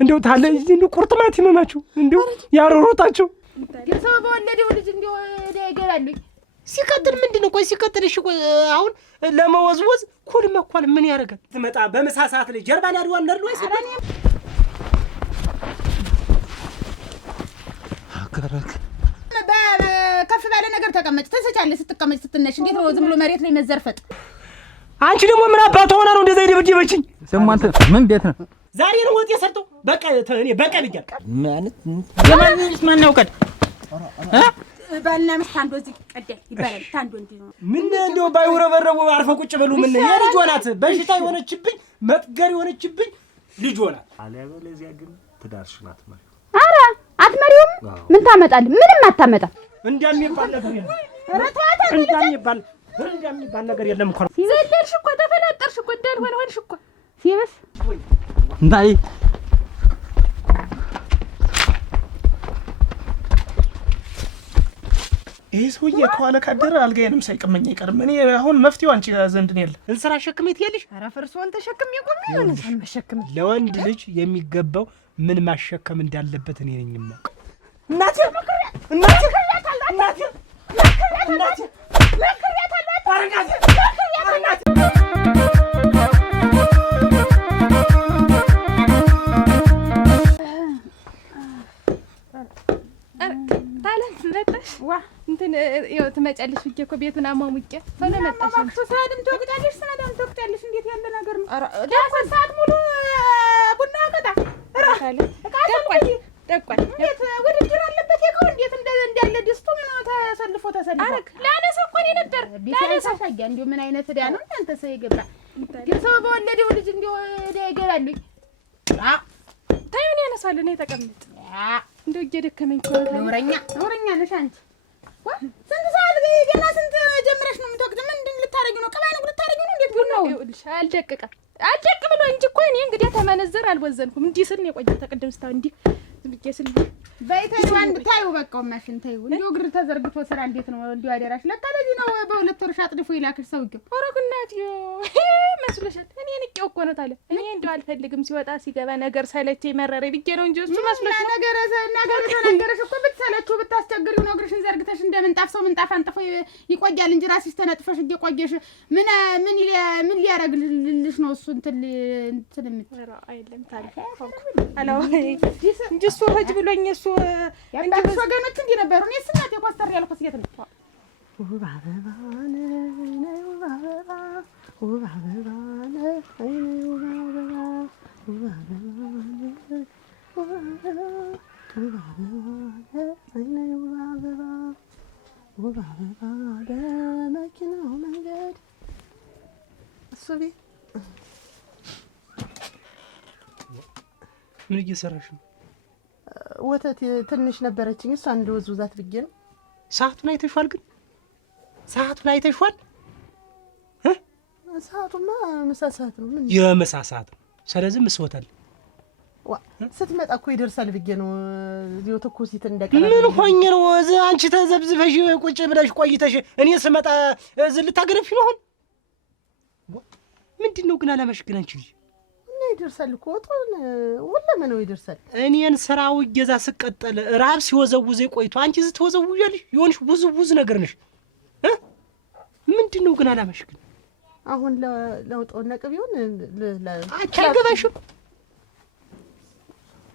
እንደው ታለ እንዴ ቁርጥማት ይመማችሁ እንደው ያሮሮታችሁ የሰው በወለደው ልጅ እንደው ይገባሉ። ሲቀጥል ምንድነው? ቆይ ሲቀጥል እሺ ቆይ አሁን ለመወዝወዝ ኩል መኳል ምን ያደርጋል? ትመጣ በመሳ ሰዓት ላይ ጀርባን ያድዋን ነርዶ አይሰራኝ አከራክ ከፍ ባለ ነገር ተቀመጭ። ተሰጫለህ ስትቀመጭ ስትነሽ እንዴት ነው ዝም ብሎ መሬት ላይ መዘርፈጥ? አንቺ ደግሞ ምን አባቷ ሆና ነው እንደዛ ይደብድበችኝ? ሰማንተ ምን ቤት ነው ዛሬ ነው ወጥ የሰርተው? በቃ እኔ በቃ ብያለሁ ማለት የማንስ ማን ያውቃል? ባልና ሚስት አንዱ እዚህ ቀደል ይባላል። ታንዱ እንዴ ነው ምን እንደው ባይወረበረቡ አርፈ ቁጭ በሉ። ምን የልጅ ሆናት በሽታ የሆነችብኝ መጥገር የሆነችብኝ ልጅ ሆናት። አለበለዚያ ግን ትዳርሽን አትመሪው። ኧረ አትመሪውም። ምን ታመጣለህ? ምንም አታመጣም። እንደሚባል ነገር የለም። ኧረ ተዋት። እንደሚባል ነገር የለም እኮ ዘለልሽ እኮ ተፈናጠርሽ እኮ እንዳልሆነ ሆንሽ እኮ ሲበስ ናይ ይሄ ሰውዬ ከኋላ ካደረ አልጋዬንም ሳይቀመኝ አይቀርም። እኔ አሁን መፍትሄው አንቺ ዘንድ ነው ያለ። እንስራ ሸክሜት ይልሽ። ኧረ ፈርሶን ተሸክም ይቆም ይሆን ሰምሸክም። ለወንድ ልጅ የሚገባው ምን ማሸከም እንዳለበት እኔ ነኝ የማውቀው። እናቴ እንትን ይኸው ትመጫለሽ ብዬሽ እኮ ቤቱን አሟሙቄ ቶሎ መጣሽ። ሰዓትም ትወቅጫለሽ፣ ሰዓትም ትወቅጫለሽ። እንዴት ያለ ነገር ነው? ደግሞ ሰዓት ሙሉ ቡና ቀጣ ደቋል። እንዴት ውድድር አለበት የቀው እንዴት እንዳለ ድስቱ ምን ተሰልፎ አረግ ላነሳ እኮ እኔ ነበር ላነሳ ሻጊያ። እንዲሁ ምን አይነት ዕዳ ነው እናንተ ሰው ይገባ ሰው በወለደው ልጅ እንዲሁ ዕዳ ይገባሉ። ታዩን ያነሳል። እኔ ተቀምጥ እንደው እየደከመኝ እኮ ነውረኛ ነሽ አንቺ። ስንት ሰዓት ገና ስንት ጀምረሽ ነው የምትወቅድ? ምንድን ልታረጊ ነው? ቅባይ ነው ልታረጊ ነው? እንዴት ቡናው ይኸውልሽ አልደቅ ብሎ እንጂ እኮ እኔ እንግዲህ ተመነዘር አልወዘንኩም። እንዲህ ስል ነው የቆየው ተቀደም ስታው እንዲህ ዝም ብዬሽ ስል በይተው አንድ ታዩ በቃው ማሽን ታዩ እንዲሁ እግር ተዘርግቶ ስራ እንዴት ነው እንዲሁ አደራሽ ለካ ለዚህ ነው በሁለት ወር ሻጥልፎ ይላክሽ ሰውዬው። ኧረ ግናት መስሎሻል? እኔ ንቄው እኮ ነው ታለ እኔ እንደው አልፈልግም ሲወጣ ሲገባ ነገር ሰለቸኝ መረረኝ ብዬሽ ነው እንጂ እሱ መስሎሻል? ነገር ተነገረሽ እኮ ብትሰለችው ብታስቸግሪው ነው እግርሽን ዘርግተሽ እንደ ምንጣፍ ሰው ምንጣፍ አንጥፎ ይቆያል እንጂ ራስሽ ተነጥፈሽ እየቆየሽ ምን ሊያረግልሽ ነው እሱ እንትን ኧረ አይደለም ታለ አላው እንጂ እሱ ሂጅ ብሎኝ እሱ ያንቺ ወገኖች እንዲህ ነበሩ። እኔ ስናት የኮስተር ያልኩ ሴት ነው። ውብ አበባ ነይ ውብ አበባ ውብ አበባ ነይ ውብ አበባ ውብ አበባ ውብ አበባ ውብ አበባ ነይ ውብ አበባ ውብ አበባ በመኪናው መንገድ እሱ ቤት ምን እየሰራሽ ነው? ወተት ትንሽ ነበረችኝ እሷ እንደወዝውዛት ብዬ ነው። ሰዓቱን አይተሽዋል? ግን ሰዓቱን አይተሽዋል? ሰዓቱማ ምሳ ሰዓት ነው። ምን የምሳ ሰዓት ነው። ስለዚህ ምስወታል ስትመጣ እኮ ይደርሳል ብዬ ነው። እዚሁ ትኩሲት እንደቀረ ምን ሆኜ ነው አንቺ ተዘብዝፈሽ ቁጭ ብለሽ ቆይተሽ እኔ ስመጣ ልታገረፊ ነው? አሁን ምንድን ነው ግን አላማሽ ግን አንቺ ልጅ? ይደርሳል እኮ ወጡን ወለመ ነው ይደርሳል። እኔን ስራው እየዛ ስቀጠለ ራብ ሲወዘውዘ ቆይቶ አንቺ ስትወዘውዣለሽ የሆንሽ ውዝ ነገር ነሽ። ምንድን ነው ግን አላማሽ ግን? አሁን ለውጠው ነቅብ ይሁን አቻገባሽም።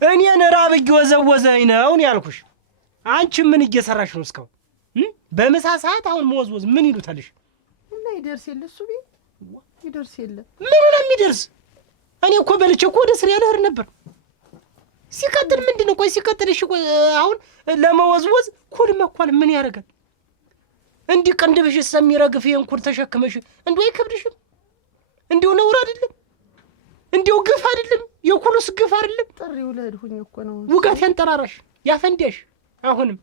እኔን ራብ እየወዘወዘኝ ነው ያልኩሽ። አንቺ ምን እየሰራሽ ነው እስካሁን? በምሳ ሰዓት አሁን መወዝወዝ ምን ይሉታልሽ? እና ይደርስ የለ እሱ ቤት ይደርስ የለ ምን ነው የሚደርስ? እኔ እኮ በልቼ እኮ ወደ ስራ ያለህር ነበር። ሲቀጥል ምንድን ነው? ቆይ ሲቀጥል እሺ ቆይ አሁን ለመወዝወዝ ኩል መኳል ምን ያደርጋል? እንዲህ ቀንድብሽ ሰሚረግፍ ይሄን ኩል ተሸክመሽ እንዴ አይከብድሽም? እንዴው ነውር አይደለም? እንዴው ግፍ አይደለም? የኩሉስ ግፍ አይደለም? ጥሪው ለድሁኝ እኮ ነው ውጋት ያንጠራራሽ ያፈንዲያሽ። አሁንም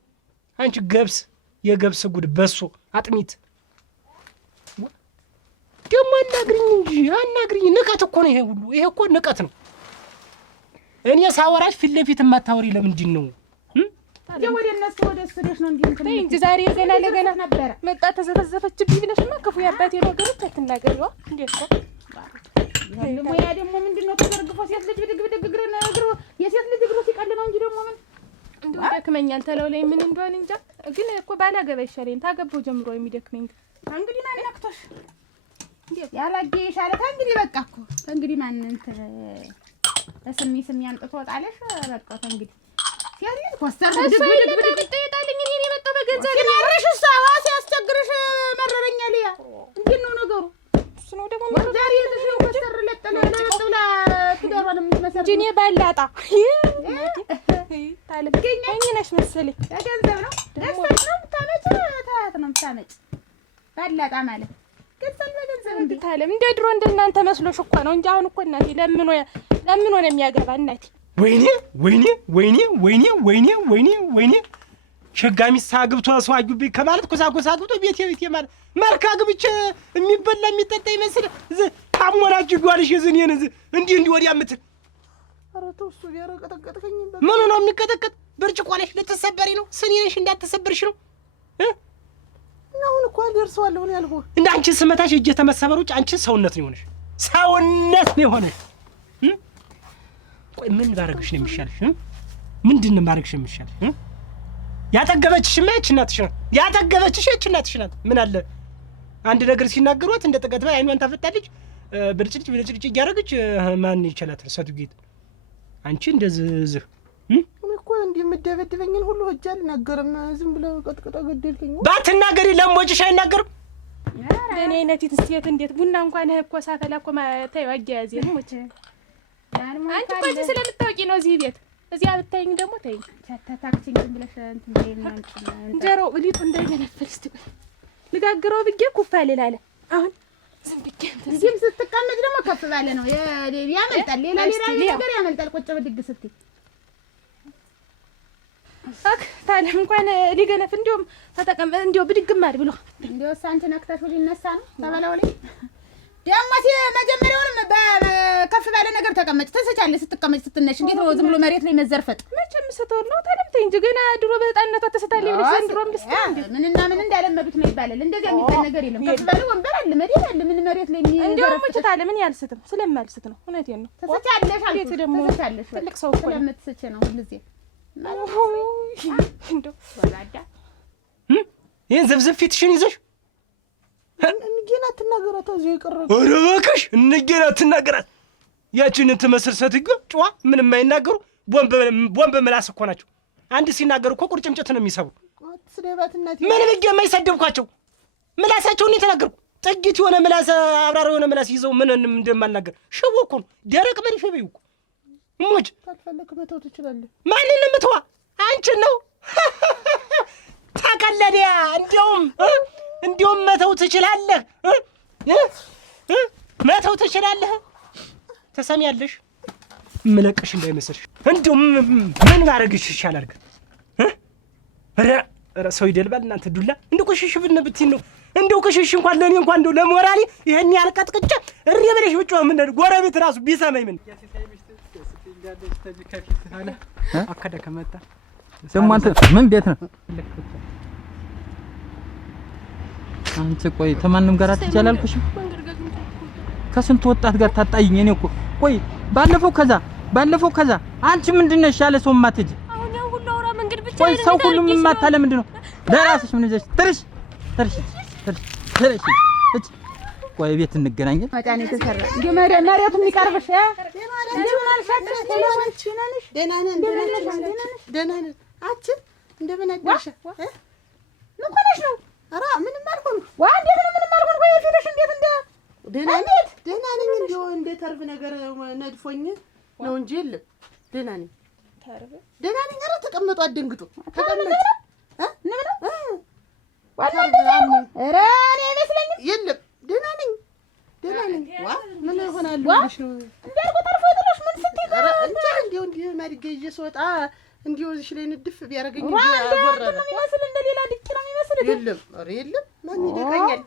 አንቺ ገብስ የገብስ ጉድ በሶ አጥሚት ደግሞ አናግሪኝ እንጂ አናግሪኝ። ንቀት እኮ ነው ይሄ ሁሉ። ይሄ እኮ ንቀት ነው። እኔ ሳወራሽ ፊት ለፊት የማታወሪ ለምንድን ነው? ወደ እነሱ ወደ ስደሽ ነው እንጂ ዛሬ ገና ለገና ነበረ መጣ ተዘፈዘፈችብኝ ብለሽማ ክፉ ያባቴ ነገሮች አትናገሪዋ። እንዴት ነው ሙያ ደግሞ ምንድን ነው ተዘርግፎ ሴት ልጅ ብድግ እግር የሴት ይደክመኛል ተለው ላይ ምን እንደሆነ እንጃ። ግን እኮ ባላገባ ይሻለኝ ታገባው ጀምሮ የሚደክመኝ እንግዲህ ማን ነክቶሽ ያላጌሽ አለ እንግዲህ በቃ እኮ እንግዲህ ማን እንትን ስሚ አምጥቶ ጣለሽ በቃ እንግዲህ ሲያሪል ኮስተር ድግ ይጣልኝ እኔ የመጣው በገንዘብ ማረሽ ሳዋ ሲያስቸግርሽ መረረኛል ያ እንዴት ነው ነገሩ እሱ ነው ደግሞ ዛሬ ነው ኮስተር ለጠለ ለጥላ ትዳሯን የምትመሰር ጂኒ ባላጣ ታልገኝ እኔ ነሽ መሰለኝ ገንዘብ ነው ደስታሽ ነው ታመጭ ባላጣ ማለት ገንዘብ እንዴ ታለም እንደ ድሮ እንደናንተ መስሎሽ እኮ ነው እንጂ አሁን እኮ እናቴ ለምን ነው የሚያገባ እናቴ ወይኔ ሸጋሚስ አግብቶ ሰው አግብኝ ከማለት ኮሳኮሳ አግብቶ ቤቴ ማለት ማርካ ግብቼ የሚበላ የሚጠጣ ይመስል ታሞራጅ ጓልሽ የዝኔን እንዲህ ወዲያ የምትል ኧረ ተው እሱ ቢያረቀጠቀጥከኝ ምኑ ነው የሚቀጠቀጥ ብርጭቆ ነሽ ልትሰበሪ ነው ስኒ ነሽ እንዳትሰበርሽ ነው አሁን እኮ አልደርሰዋለሁ ነው ያልኩህ እንደ አንቺ ስመታሽ እጄ ተመሰበር ውጭ አንቺ ሰውነት ነው የሆነሽ ቆይ ምን ባረግሽ ነው የሚሻልሽ ምንድን ነው ባረግሽ የሚሻልሽ ያጠገበችሽማ ያቺ እናትሽ ናት ያጠገበችሽ ያቺ እናትሽ ናት ምን አለ አንድ ነገር ሲናገሯት እንደ ጠገት ባይ አይኗን ታፈጣለች ብልጭልጭ እያደረገች ማን ይችላታል ሰቱጌት አንቺ እንደዚህ እኮ እንዲህ የምደበድበኝን ሁሉ ሂጅ አልናገርም ዝም ብለው ቀጥቀጣ ገደልከኝ ባትናገሪ ለምቦጭሽ አይናገርም ለኔ አይነቲት እስቴት እንዴት ቡና እንኳን እኮ ሳፈላ እኮ ታዩ አያያዜ ነው ወጭ አንቺ እኮ እዚህ ስለምታውቂ ነው እዚህ ቤት እዚህ አብታይኝ ደግሞ ተይ ታታክሲኝ ብለሽ እንትን ዘይማንጭ እንጀሮ ሊጡ እንዳይገነፈል እስቲ ልጋግረው ብዬ ኩፋል ይላል አሁን ዝም ብዬ እዚህም ስትቀመጥ ደግሞ ከፍ ባለ ነው ያመልጣል ሌላ ነገር ያመልጣል ቁጭ ብድግ ስትይ ታለም እንኳን ሊገነፍ እንዲያውም ተጠቀም እንዲያው ብድግም አይደል ብሎ እንዲያው ሳንቺ ነክታሽ ሊነሳ ነው ተበላው ላይ ደግሞ መጀመሪያውንም በከፍ ባለ ነገር ተቀመጭ ተሰቻለሽ ስትቀመጭ ስትነሽ እንዴት ነው ዝም ብሎ መሬት ላይ መዘርፈጥ መቼም ስትወል ነው ታለም ተይ እንጂ ገና ድሮ በህፃንነቷ ተሰታለች ብለሽ ዘንድሮም ልስታ ምንና ምን እንዳለመዱት ነው ይባላል እንደዚህ የሚባል ነገር የለም ከፍ ባለ ወንበር አለ መሬት አለ ምን መሬት ላይ እንዲያው መቼ ታለም ምን ያልስትም ስለማልስት ነው እውነቴን ነው ተሰቻለሽ አልኩት ደግሞ ተሰቻለሽ ትልቅ ሰው እኮ ስለምትስች ነው ሁልጊዜ እንደው ወላዳ ይሄን ዝብዝብ ፊትሽን ይዘሽ እንጌና አትናገራት እዚህ ይቀርብ ኧረ እባክሽ እንጌና አትናገራት ያቺን እንትመስል ሰትገ ጨዋ ምንም የማይናገሩ ቦምብ ምላስ እኮ ናቸው አንድ ሲናገሩ እኮ ቁርጭምጭት ነው የሚሰቡ አትስደባት እናቴ ምን ብዬ የማይሰደብኳቸው ምላሳቸውን የተናገርኩ ጥቂት የሆነ ምላስ አብራራ የሆነ ምላስ ይዘው ምን እንደማልናገር ሽቦ እኮ ነው ደረቅ ምን ሽበይ እኮ ሙጭ ታልፈለክ መተው ትችላለህ ማንን ምትዋ አንቺን ነው ታቀለዲያ እንዲያውም መተው ትችላለህ መተው ትችላለህ ተሰሚያለሽ ምለቅሽ እንዳይመስልሽ እንዲያውም ምን ማድረግሽ ይሻላል ግን ኧረ ሰው ይደልባል እናንተ ዱላ እንደው ቆሽሽ ብትይ ነው እንደው ቆሽሽ እንኳን ለኔ እንኳን እንደው ለሞራሌ ይሄን ያልቀጥቅጫ እሪ ብለሽ ብቻ ምን ጎረቤት ራሱ ቢሰማኝ ምን ያለሽ ተጅከፊት አለ አከደ ከመጣ ደግሞ አንተ ምን ቤት ነው አንተ ቆይ ተማንም ጋር አትጃላልኩሽ ከስንት ወጣት ጋር ታጣይኝ እኔ እኮ ቆይ ባለፈው ከዛ አንቺ ምንድነሽ ያለ ሰው ማትጂ አሁን ያው ሁሉ አውራ መንገድ ብቻ ቆይ ሰው ሁሉ ማታለ ምንድነው ለራስሽ ምን ይዘሽ ትርሽ ቆይ ቤት እንገናኛለን ማጫኔ ተሰራ እንዴ መሬቱ የሚቀርብሽ ደህና ነን አቺ እንደምን አደረሽ ምን ሆነሽ ነው ኧረ ምንም አልሆንኩም እንዴት ነው ምንም አልሆንኩም ወይ ፊትሽ እንዴት እንደ ደህና ነኝ እንደው እንደ ተርፍ ነገር ነድፎኝ ነው እንጂ የለም ደህና ነኝ ደህና ነኝ ኧረ ተቀመጡ አትደንግጡ ተቀመጡ ኧረ እኔ አይመስለኝም የለም ደህና ነኝ ምን ይሆናል ልሽ ነው እንዴት ተርፎ ይጥሎሽ ምን ስትይ ኧረ እንደው ማድጋ ይዤ ስወጣ እንዲሁ እዚህ ላይ ንድፍ ቢያረገኝ አጎረረ ነው የሚመስል እንደሌላ ድቂ ነው የሚመስል የለም ኧረ የለም ማን ይደቃኛል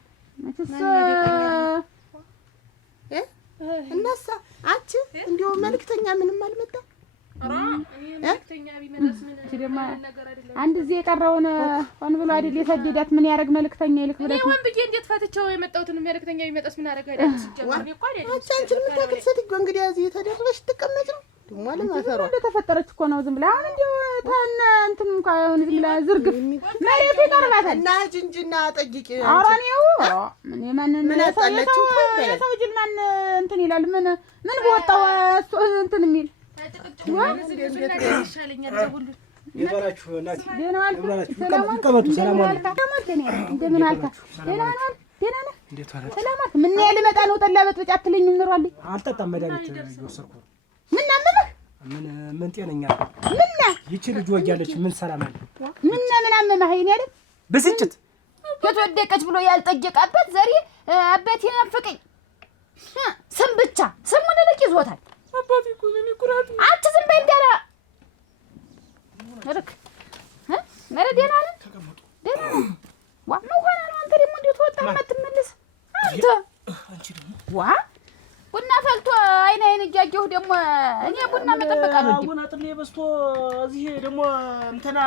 እናሳ አንቺ እንዲሁ መልእክተኛ ምንም አልመጣም መልእክተኛ ቢመጣስ ምን ነገር አይደለም አንድ እዚህ የቀረውን ሆን ብሎ አይደል የሰደዳት ምን ያረግ መልእክተኛ ይልክ ብለሽ ነው ወንብዬ እንዴት ፈትቻው የመጣሁትን መልእክተኛ ቢመጣስ ምን አረጋ አይደል ሲጀምር እኮ አይደል አንቺ የምታክል ሴትዮ እንግዲህ እዚህ ተደረበሽ ትቀመጭ ነው ደሞ ለማፈሯ ተፈጠረች እኮ ነው ዝም ብላ አሁን እንደው ታና እንትን እንኳን አሁን ዝም ብላ ዝርግፍ መሬቱ ይቀርባታል እና ጅንጅና ጠይቂ አራኒው ምን የማንን ያጣላችሁ ሰው ጅል ማን እንትን ይላል ምን በወጣው እንትን የሚል ይሻለኛል ዘሁሉ የባራችሁ እናት ደህና ዋልክ ሰላም ቀበቱ ሰላም ዋል እንደምን አልካ ደህና ነህ ደህና ነህ እንዴት ዋልክ ሰላማት ምን ያህል መጣ ነው ጠላ በጥብጫ አትለኝ እንሯልኝ አልጠጣም መድኃኒት እየወሰድኩ ምን አመመህ ምን ጤነኛ ምን ይቺ ልጅ ወያለች ምን ሰላም አለ ምን አመመህ ይሄን አይደል ብስጭት ከተወደቀች ብሎ ያልጠየቃበት ዘሪ አባቴ ናፈቀኝ ስም ብቻ ስሙን ልቅ ይዞታል አባቴ እኮ እኔ ኩራት አንቺ ዝም በይ እንዳላ እርክ መረዴና ነን ተቀመጡ ደና ዋ ነው ሆነ ነው አንተ ደግሞ እንዴት ወጣ የምትመለስ አንተ ዋ ቡና ፈልቶ አይኔ እያየሁ ደግሞ እኔ ቡና መጠበቅ አልወድም ቡና ጥሌ በስቶ እዚህ ደግሞ እንትና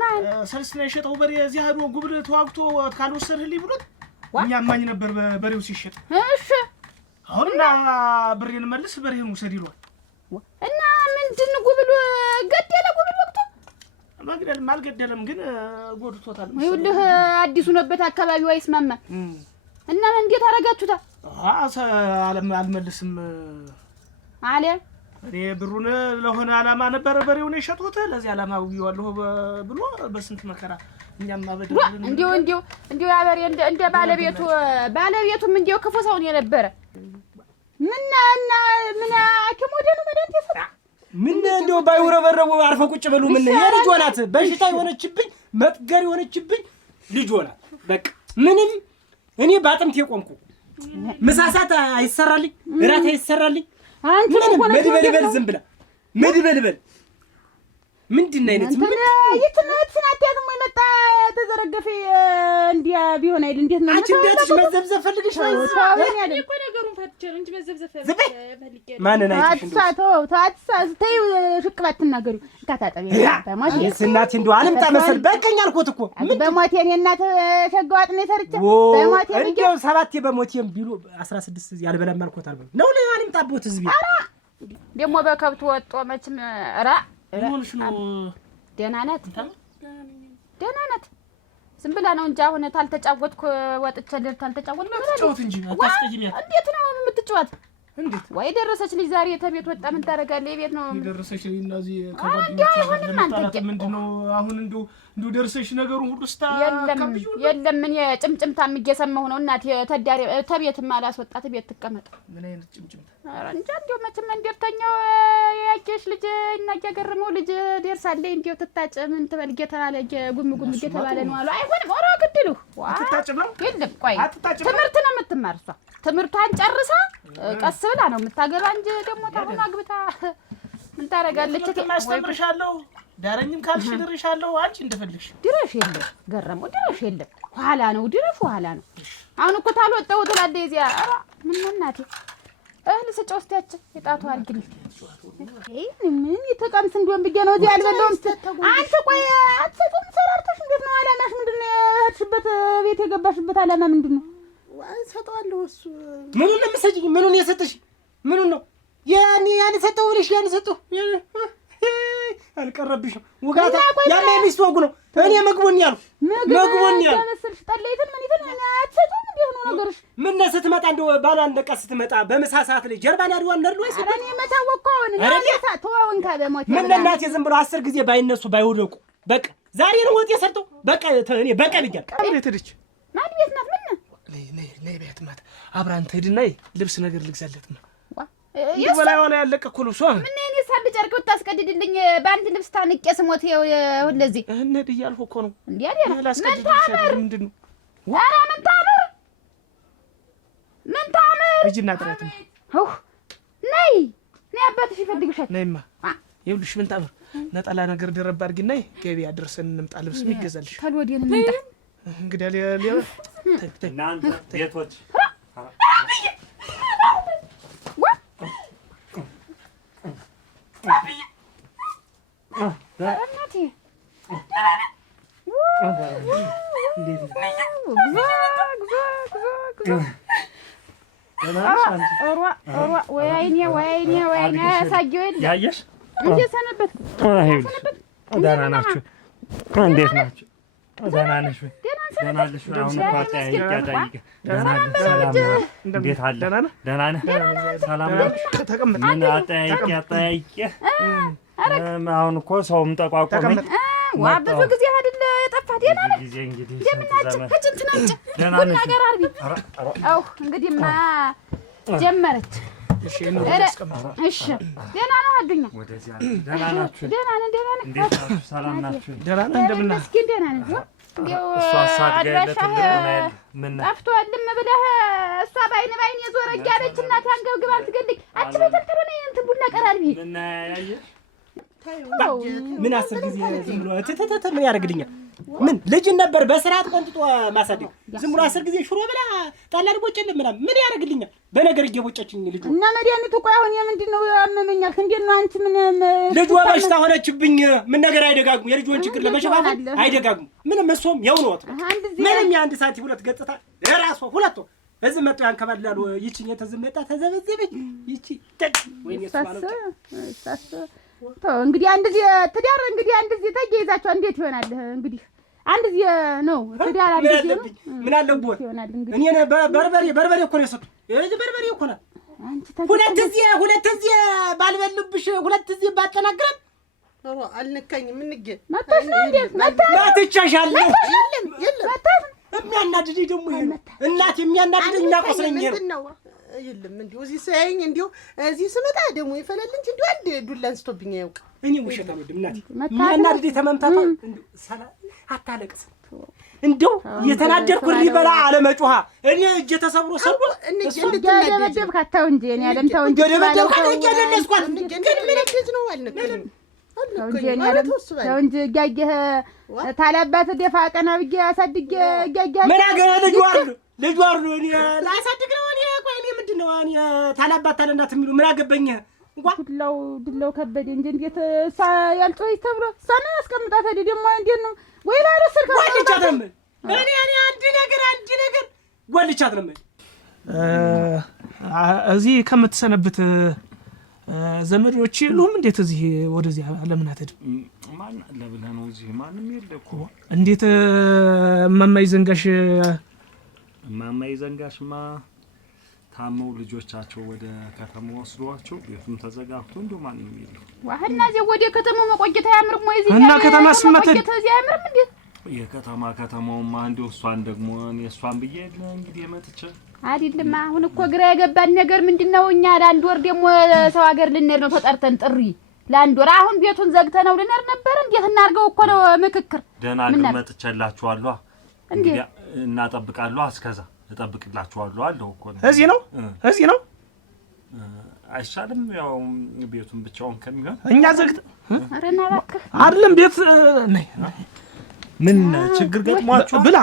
ማን ሰልስና የሸጠው በሬ እዚህ ሄዶ ጉብል ተዋግቶ ካልወሰድህልኝ ብሎት እኛ ማኝ ነበር በሬው ሲሸጥ እሺ አሁንና ብሬን መልስ በሬን ውሰድ ይሏል እና ምንድን ጉብል ገደለ ጉብል ወቅቱ ማግደልም አልገደለም ግን ጎድቶታል ይኸውልህ አዲሱ ነበት አካባቢው አይስማማ እና እንዴት አረጋችሁታ አልመልስም አለ እኔ ብሩን ለሆነ ዓላማ ነበር በሬውን የሸጡት ለዚህ ዓላማ ውየዋለሁ ብሎ በስንት መከራ እኛም አበደልን እንዲው ያበሬ እንደ ባለቤቱም እንዲው ክፉ ሰው ነው የነበረ ምን አኪም ወደ ነው መድኃኒት የሰጣ ምን እንደው ባይወረበረቡ አርፈ ቁጭ በሉ ምን የልጅ ሆናት በሽታ የሆነችብኝ መጥገር የሆነችብኝ ልጅ ሆናት በቃ ምንም እኔ ባጥምት የቆምኩ ምሳሳት አይሰራልኝ እራት አይሰራልኝ አንተ መድበልበል ዝም ብላ መድበልበል ምንድነው አይነት ምን ይትነት ስናት ነው የመጣ ተዘረገፈ እንዲያ ቢሆን አይደል እንዴት ነው አንቺ እንዴትሽ መዘብዘብ ፈልግሽ ነው እኮ ነገሩን ፈትቼ እንጂ መዘብዘብ ፈልጌ ማንን አይተሽ እንደው ተይው ሽቅባት ትናገሩ ታታጠቢ በማት እናቴ እንደው አልምጣ መሰል በቀኝ አልኩት እኮ በሞቴ እኔ እናት ሸጋዋጥ ነው ሰርቼ በሞቴ እንደው ሰባቴ በሞቴም ቢሉ 16 ያልበላም አልኩት አልበል ነው አልምጣቦት ህዝብ ደግሞ በከብቱ ወጦ መችም ራ ሆነሽ ነው ደህና ናት ዝም ብላ ነው እንጂ አሁን ታልተጫወትኩ ወጥቼ ልል ታልተጫወትኩ ተጫወት እንጂ አታስቀይሚያት እንዴት ነው የምትጫወት እንዴት ወይ ደረሰች ልጅ ዛሬ ተቤት ወጣ ምን ታረጋለህ የቤት ነው ደረሰች እናዚ ከጓደኞቿ ምንድነው አሁን እንደው ደረሰች ነገሩን ሁሉ ስታ የለም ምን ጭምጭምታም እየሰማሁ ነው እናት ተዳሪ ተቤትም አላስወጣት ቤት ትቀመጥ ምን አይነት ጭምጭምታ ኧረ እንጃ እንደው መቼም እንደርተኛው ያየሽ ልጅ እና ያገረመው ልጅ ደርሳለች እንደው ትታጭ ምን ትበል እየተባለ ጉም እየተባለ ነው አሉ አይሆንም ኦሮ ግድሉ አትታጭም ነው የለም ቆይ ትምህርት ነው የምትማር እሷ ትምህርቷን ጨርሳ ቀስ ብላ ነው የምታገባ እንጂ ደግሞ ታሁን አግብታ ምን ታረጋለች ማስተምርሻለሁ ዳረኝም ካልሽ ድርሻለሁ አንቺ እንደፈልግሽ ድረሽ የለም ገረመው ድረሽ የለም ኋላ ነው ድረሽ ኋላ ነው አሁን እኮ ታልወጣው ትላለች እዚያ ኧረ ምን እናቴ እህል ስጫውስቲያች የጣቱ አርግልኝ ምን የተቀምስ እንደሆነ ብዬ ነው እዚህ አልበለውም አንቺ ቆይ አትሰጡም ሰራርተሽ እንዴት ነው አላማሽ ምንድነው የሄድሽበት ቤት የገባሽበት አላማ ምንድነው ሰጣለሁ እሱ ምኑን ነው የምትሰጪኝ ምኑን የሰጠሽ ምኑን ነው ያን ሰጠው ልሽ ያን ሰጠው አልቀረብሽም ውጋታ ያለ የሚስት ወጉ ነው እኔ ምግቡን ያሉ ለመስልሽ ጠለይትን ምን ይተን አትሰጡም እንዴት ነው ነገርሽ ምን ስትመጣ እንደው ባሏ እንደቀ ስትመጣ በመሳ ሰዓት ላይ ጀርባን ያድዋን ነርዶ ወይስ እኔ መታወቀው ነው ተዋውን ካበሞት ምን እናቴ ዝም ብሎ 10 ጊዜ ባይነሱ ባይወደቁ በቃ ዛሬ ነው ወጥ የሰርተው በቃ እኔ በቃ ልጅ እንዴት ሄደች ማን ቤት ናት ምን ነይ ቤት ማታ አብራን ትሄድና ልብስ ነገር ልግዛለት ነው ይበላው ላይ ያለቀ እኮ ልብሷ ምን እኔ ሳብ ጨርቅ ብታስቀድድልኝ በአንድ ልብስ ታንቄ ስሞት ሁለዚህ እንዴ እያልኩ እኮ ነው እንዴ አይደል ላስቀድድልሽ ምንድነው ኧረ ምን ታምር እጅና ጥራት ነው ነይ አባትሽ ይፈልግሻል ነይማ ይኸውልሽ ምን ታምር ነጠላ ነገር ደረብ አድርጊና ገበያ አድርሰን እንምጣ ልብስ የሚገዛልሽ ታልወዲን እንምጣ እንግዲህ እናንተ ቤቶች ወይኔ ያሳየው ያየሽ እንዴት ሰነበት? ደህና ናችሁ? እንዴት ናችሁ? ደህና ነሽ? ደህና ነሽ? አሁን አጠያይቄ እንዴት አለ? ደህና ነህ? ሰላም ናችሁ? ተቀመጥ። ምን አጠያይቄ አሁን እኮ ሰውም ጠቋቆመኝ። ብዙ ጊዜ አይደል የጠፋህ? ደህና ነህ? ጊዜ እንግዲህ እንደምናችሁ ከጭንትናጭ ቡና ጋር አርቢ። አው እንግዲህማ ጀመረች። እሺ ደህና ነህ አዱኛ? ወደዚያ ደህና ናችሁ? ደህና ነን። እንዴት ናችሁ? ሰላም ናችሁ? ደህና ነህ? እንደምን ነህ? እስኪ ደህና ነህ? እንደው ምን ጠፍቶልም ብለህ እሷ ባይን የዞረ እያለች እናት አንገብግባ ትገልኝ። አቺ በተተረ ነው እንትን ቡና ቀራርቢ ምን ያየሽ? ምን 10 ጊዜ ዝም ብሎ ተተተ ምን ያደርግልኛል? ምን ልጅ ነበር በስርዓት ቆንጥጦ ማሳደግ ዝም ብሎ 10 ጊዜ ሽሮ ብላ ጣላል ቦጨልም ምናምን ምን ያደርግልኛል? በነገር እየቦጨችኝ ልጅ እና መድኃኒቱ ቆይ አሁን የምንድነው ያመመኛል? እንዴት ነው አንቺ ምን ልጅ በሽታ ሆነችብኝ? ምን ነገር አይደጋግሙ የልጆን ችግር ለመሸፋፈን አይደጋግሙ። ምንም እሷም ያው ነው ምንም የአንድ ሳንቲ ሁለት ገጽታ የራሷ ሁለቱ እዚህ መጥቶ ያንከባላሉ። ይቺኝ የተዘመጣ ተዘበዘበች ይቺ ወይኔ እሷ እንግዲህ አንድ ዚህ ትዳር እንግዲህ አንድ ዚህ ተገይዛቸው እንዴት ይሆናል? እንግዲህ አንድ ዚህ ነው ትዳር አንድ ዚህ ነው። ምን አለበት እኔ በርበሬ እኮ ነው የሰጡት። እዚህ በርበሬ እኮ ነው ሁለት ዚህ ባልበልብሽ ሁለት ዚህ ባጠናግራት አልነካኝም። ምን ገ መጣሽ ነው እንዴት ማትቻሻለሁ? የለም የሚያናድደኝ ደግሞ ይሄ እናት የሚያናድደኝ እናቆስለኝ ነው። የለም እንዲሁ እዚህ ሳይኝ እንዲሁ እዚህ ስመጣ ደግሞ ይፈላል እንጂ እንዲሁ አንድ ዱላ አንስቶብኝ አያውቅ። እኔ ውሸት አልወድም እናቴ። የሚያናድደኝ ተመምታቷ እንዲሁ ሰላም አታለቅስ እንደው የተናደድኩ ሊበላ አለመጮሃ እኔ እጄ ተሰብሮ ሰብሮ እንደደበደብ ካታው እንጂ እኔ አለም ታው እንጂ እንደደበደብ ካታው እንጂ አደለስኳት ግን ምን እንደዚህ ነው አልነካኝም። ሰው እንጂ እያየህ ታላባት ደፋ ቀና ብዬ አሳድጌ እያየህ ምን አገኘ ልጅ ዋርዱ እኔ ላሳድግ ነው። እኔ ቆይ እኔ ምንድን ነው እኔ ታላባት ታለናት የሚሉ ምን አገባኝ? እንኳን ድላው ከበደ እንጂ እንዴት ያልጮኸች ተብሎ እሷን አስቀምጣት ሄደ። ደግሞ እንዴት ነው ወይ ባለስር ጓልቻት ነው እኔ አንድ ነገር ጓልቻት ነው እዚህ ከምትሰነብት ዘመዶች የሉም? እንዴት እዚህ ወደዚህ ለምን አትሄድም? ማን አለ ብለህ ነው? እዚህ ማንም የለ እኮ። እንዴት እማማይ ዘንጋሽማ ታመው ልጆቻቸው ወደ ከተማ ወስዷቸው ቤቱም ተዘጋግቶ እንደው ማንም የለ። ዋህና እዚህ ወደ ከተማው መቆየት አያምርም ወይ? እዚህ እና ከተማ ስመተል እዚህ አያምርም እንዴ? ከተማውማ እንደው እሷን ደግሞ እሷን ብዬ እንግዲህ መጥቼ አይደለም። አሁን እኮ ግራ የገባን ነገር ምንድነው? እኛ ለአንድ ወር ደግሞ ሰው ሀገር ልንሄድ ነው ተጠርተን ጥሪ ለአንድ ወር። አሁን ቤቱን ዘግተነው ልንሄድ ነበር። እንዴት እናድርገው እኮ ነው ምክክር። ደህና ግን መጥቼላችኋለሁ። እንግዲህ እናጠብቃለሁ። እስከዛ እጠብቅላችኋለሁ አለው እኮ ነው። እዚህ ነው አይሻልም? ያው ቤቱን ብቻውን ከሚሆን እኛ ዘግተ አረና እባክህ አይደለም ቤት ነይ ምን ችግር ገጥሟችሁ? ብላ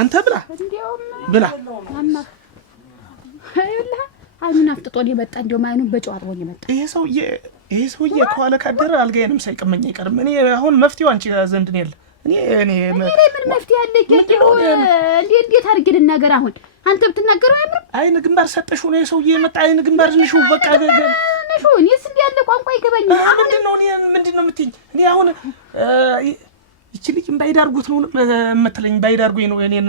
አንተ ብላ ማማ አይላ አይኑን አፍጥጦ ሊመጣ እንደው ማይኑን በጨዋታ ሆነ ይመጣ። ይሄ ሰውዬ ከኋላ ካደረ አልጋዬንም ሳይቀመኝ አይቀርም። እኔ አሁን መፍትሄው አንቺ ዘንድ ነው ያለ። እኔ ምን መፍትሄ አለ? እንዴት አድርጌ ልናገር? አሁን አንተ ብትናገረው አይምርም። አይን ግንባር ሰጠሽው ነው ሰውዬ የመጣ አይን ግንባር ንሹ በቃ ንሹ። እኔስ እንደ ያለ ቋንቋ ይገባኝ። ምንድን ነው የምትይኝ? እኔ አሁን እቺ ልጅ ባይዳርጉት ነው የምትለኝ? ባይዳርጉኝ ነው እኔን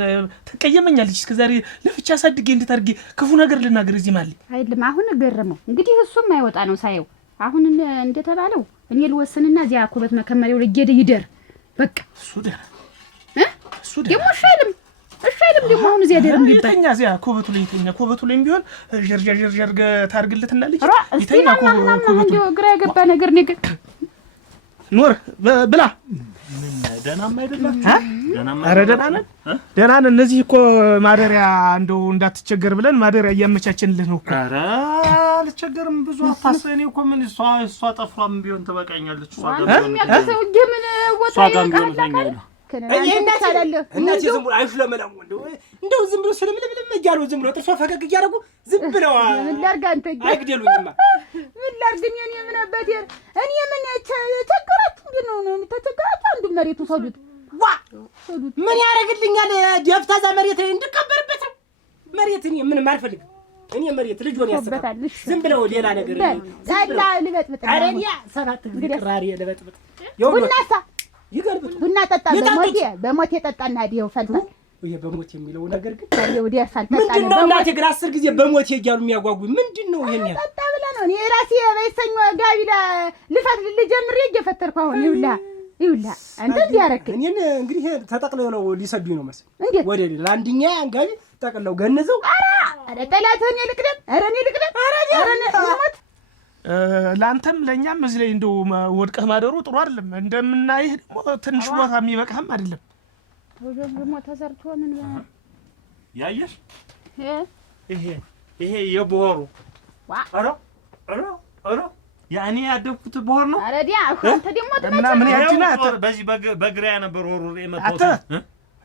ተቀየመኛለች። እስከዛሬ ለፍቻ አሳድጌ እንዴት አድርጌ ክፉ ነገር ልናገር እዚህ ማለት አይደለም። አሁን ገረመው እንግዲህ እሱም አይወጣ ነው ሳየው። አሁን እንደተባለው እኔ ልወስንና እዚያ ኩበት መከመሪያው ለጌደ ይደር በቃ እሱ ደህና ደግሞ ሻልም ደግሞ አሁን እዚያ ደርም ቢባል ይተኛ እዚያ ኩበቱ ላይ ቢሆን ጀርጀር ታርግልትና ልጅ ይተኛ ኩበቱ ግራ የገባ ነገር ነገር ኑር ብላ ምን ደህናም አይደለም? ኧረ ደህና ነን። እነዚህ እኮ ማደሪያ እንደው እንዳትቸገር ብለን ማደሪያ እያመቻቸንልህ ነው እኮ። ኧረ አልቸገርም። ብዙ አታስብ። እኔ እኮ ምን እሷ ጠፍሯም ቢሆን ትበቃኛለች። እሷ ጋር ቢሆን እናቴ ዝም ብሎ አይሽለመለሙ እንደው ዝም ብሎ ስለምልምልም እያሉ ዝም ብሎ ጥርሷ ፈገግ እያደረጉ ዝም ብለው ምን ላድርግ? አንተ አይግደሉኝማ። ምን ላድርግ? እኔ ምን አባቴ እኔ ምን ቸገራት? እንዴት ነው ተቸገራት? አንዱ መሬቱ ሰዱት ምን ያደርግልኛል? ደፍታዛ መሬት እንድቀበርበት ነው። መሬት እኔ ምንም አልፈልግም። እኔ መሬት ልጅ ሆነ ያሰጣል ዝም ብለው ሌላ ነገር ዳላ ልበጥብጥ አረዲያ ሰባት ቅራሪ ልበጥብጥ ቡናሳ ይገልብጥ ቡና ጠጣ በሞቴ ጠጣና ዲው ፈልፈል ይሄ በሞቴ የሚለው ነገር ግን ታዲያው ዲያሳል ጠጣ ምንድነው እናቴ ግን 10 ጊዜ በሞቴ እያሉ የሚያጓጉኝ ምንድነው ይሄን ያ ጠጣ ብለ ነው እኔ ራሴ በይሰኞ ጋቢላ ልፈት ልጀምር እየፈተርኩ አሁን ይውላ አንተ እንዲያረክ እኔን እንግዲህ ተጠቅለው ነው ሊሰዱኝ ነው መሰል ወደ ለአንድኛ አንጋቢ ተጠቅለው ገንዘው አረ ጠላትህን ይልቅደም እኔ ሞት ላንተም ለኛም እዚህ ላይ እንደው ወድቀህ ማደሩ ጥሩ አይደለም እንደምናይህ ደግሞ ትንሽ ቦታ የሚበቃህም አይደለም ወጀብሞ ተሰርቶ ምን ያየሽ ይሄ የቦሩ አረ ያኔ ያደኩት ቦር ነው አረዲያ አንተ ደግሞ እና ምን ያድና በዚህ በግራ ነበር ወሩ የመጣው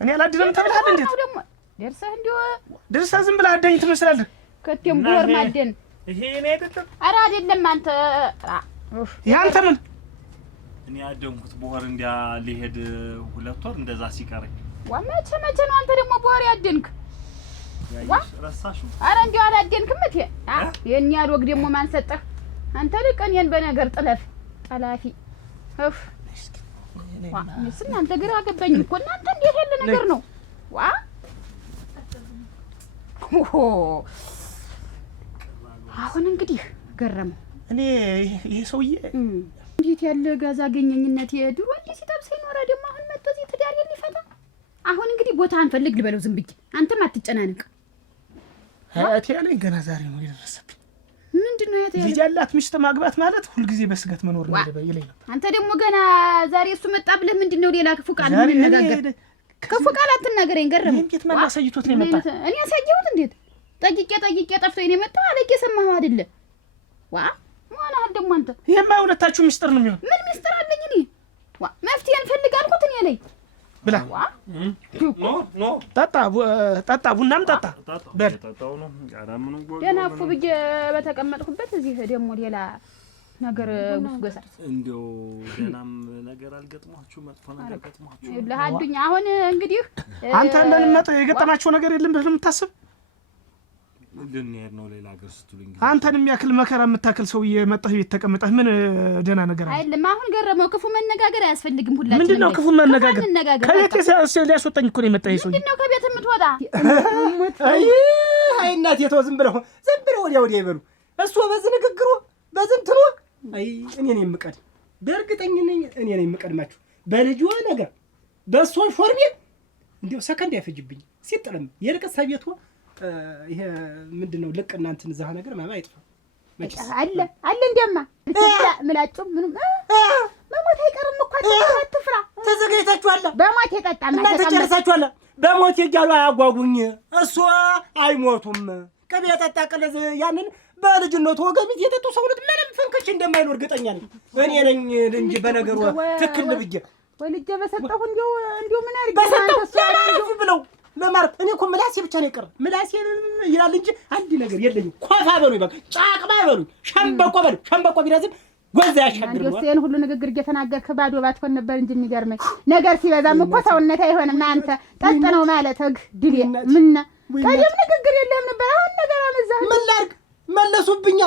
እኔ አላድንም ተብለሃል እንዴት ደግሞ ደርሰህ ዝም ብለህ አዳኝ ትመስላለህ ከቴም ቦር ማደን ይሄ እኔ አይደለም አረ አይደለም አንተ ያንተ ምን እኔ ያደንኩት ቦር እንዲያ ሊሄድ 2 ወር እንደዛ ሲቀረኝ ወመቼ ነው አንተ ደግሞ ቦር ያደንክ ረሳሽ አረ እንዲያው አላደንክም እቴ የኛ ዶግ ደግሞ ማን ሰጠህ አንተ ልቀን በነገር ጠላፊ ምስል አንተ ግራ ገባኝ እኮ እናንተ እንዴት ያለ ነገር ነው አሁን እንግዲህ ገረመው እኔ ይሄ ሰውዬ እንዴት ያለ ጋዛ አገኘኝነት የድሮ እንዴ ሲጠብሰኝ ኖረ ደግሞ አሁን መጥቶ እዚህ ትዳር ሊፈታ አሁን እንግዲህ ቦታ አንፈልግ ልበለው ዝም ብዬ አንተም አትጨናነቅ አያቴ ያለኝ ገና ዛሬ ነው የደረሰብኝ ምንድነው ያያቴ ልጅ ያላት ሚስት ማግባት ማለት ሁሉ ጊዜ በስጋት መኖር ነው ይለኝ ነበር አንተ ደግሞ ገና ዛሬ እሱ መጣ ብለህ ምንድነው ሌላ ክፉ ቃል ምን ነጋገር ክፉ ቃል አትናገረኝ ገረመው እንዴት ማን አሳይቶት ነው የመጣ እኔ አሳየሁት እንዴት ጠይቄ ጠፍቶኝ ነው የመጣ አለቄ ሰማኸው አይደለ ማን ደግሞ አንተ ይሄማ ሁለታችሁ ሚስጥር ነው የሚሆን ምን ሚስጥር አለኝ እኔ መፍትሄ እንፈልግ አልኩት እኔ ላይ ብላ ኖ ጠጣ ቡናም ጠጣ በል ጠጣው ነው ያራምኑ ጎል ደህና እኮ ብዬ በተቀመጥኩበት እዚህ ደግሞ ሌላ ነገር ጉስጎሳ እንደው ደህናም ነገር አልገጥሟችሁ መጥፎ ነገር ገጥሟችሁ ለሃዱኛ አሁን እንግዲህ አንተ እንደምመጣ የገጠማቸው ነገር የለም ብለህ የምታስብ ልንሄድ ነው ሌላ ሀገር ስትሉኝ አንተን የሚያክል መከራ የምታክል ሰውዬ መጣህ ቤት ተቀምጠህ ምን ደህና ነገር አለ አይደለም አሁን ገረመው ክፉ መነጋገር አያስፈልግም ሁላችንም ምንድነው ክፉ መነጋገር ከቤት ሊያስወጣኝ እኮ ነው የመጣ ይሄ ሰውዬ ምንድነው ከቤት የምትወጣ አይ እናቴ ተው ዝም ብለው ወዲያ ይበሉ እሱ በዚህ ንግግሩ በዝንትሩ አይ እኔ ነኝ የምቀድም በእርግጠኝነት እኔ ነኝ የምቀድማችሁ በልጅ ነገር በእሱ ፎርሜ እንደው ሰከንድ ያፈጅብኝ ሲጥለም የርቀት ሰቤቱ ይሄ ምንድነው ልቅ እናንተን እዛ ነገር ማማ አይጥፋ አለ እንደማ ምላጩ ምንም መሞት አይቀርም እኮ አትፍራ ተዘጋጅታችኋል በሞት የጠጣ ማለት እናንተ ጨርሳችኋል በሞት ይያሉ አያጓጉኝ እሱ አይሞቱም ቅቤ የጠጣ ቀለዝ ያንን በልጅነቱ ወገሚት የጠጡ ሰውነት ምንም ፍንክች እንደማይኖር እርግጠኛ ነኝ እኔ ነኝ እንጂ በነገሩ ትክክል ብዬ ወልጄ በሰጠሁ እንዲው ምን አድርጌ በሰጠሁ ያላረፍ ብለው ለማርክ እኔ እኮ ምላሴ ብቻ ነው የቀረ ምላሴ ይላል እንጂ አንድ ነገር የለኝም ኮፋ በሉ ይባል ጫቅማ በሉ ሸምበቆ ቢራዝም ጎዛ ያሻግር ነው አንተ ሁሉ ንግግር እየተናገርክ ባዶ ባትሆን ነበር እንጂ የሚገርመኝ ነገር ሲበዛም እኮ ሰውነት አይሆንም አንተ ጠጥ ነው ማለት ድል ምን ታዲያ ንግግር የለህም ነበር አሁን ነገር አመዛ ምን ላድርግ መለሱብኛ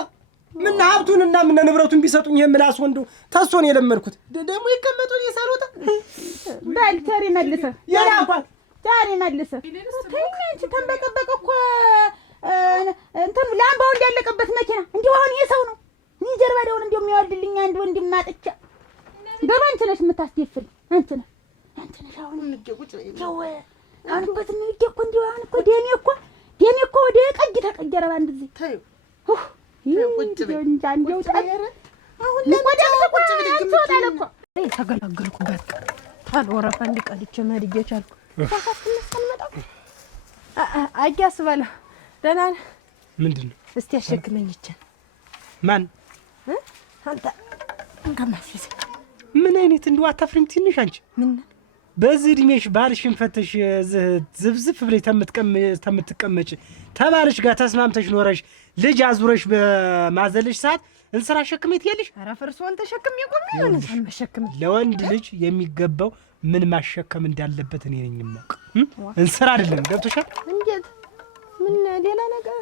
ምን ሀብቱንና ምን ንብረቱን ቢሰጡኝ የምላስ ወንዱ ተሶን የለመድኩት ደግሞ ይቀመጡኝ የሳሎታ ባልተሪ መልሰ ያላቋት ዛሬ መልሰ ተይኝ ተንበቀበቀ እኮ እንትን ላምባው እንዳለቀበት መኪና እንዲሁ አሁን ይሄ ሰው ነው እኔ ጀርባ ደውን እንዲሁ የሚወድልኝ አንድ ወንድም ማጥቻ ገባ አንቺ ነሽ የምታስደፍል አንቺ ነሽ አሁን የምትጀቁጭ ነው አሁን በዚህ የሚደኩ እንዲሁ አሁን እኮ ደሜ እኮ ወደ ቀጅ ተቀየረ ባንድ ጊዜ ተይው ቁጭ እንጃ እንደው ታየረ አሁን ለቁጭ ብድግም ተወጣለኮ ተገላገልኩበት ታልወረፈ እንዲቀድቼ መድጄ ቻልኩ አያስበላ ደህና ነህ ምንድነው እስቲ አሸክመኝ ይቻል ማን አንተ እንከማሲስ ምን አይነት እንደው አታፍሪም ትንሽ አንቺ ምን በዚህ እድሜሽ ባልሽን ፈተሽ ዝብዝፍ ብለሽ ተምትቀመጭ ተባልሽ ጋር ተስማምተሽ ኖረሽ ልጅ አዙረሽ በማዘልሽ ሰዓት እንስራ ሸክሜት ይልሽ ኧረ ፈርሶን ተሸክም ይቆም ይሆነ ተመሸክም ለወንድ ልጅ የሚገባው ምን ማሸከም እንዳለበት እኔ ነኝ የማውቅ እንስራ አይደለም ገብቶሻል እንዴት ምን ሌላ ነገር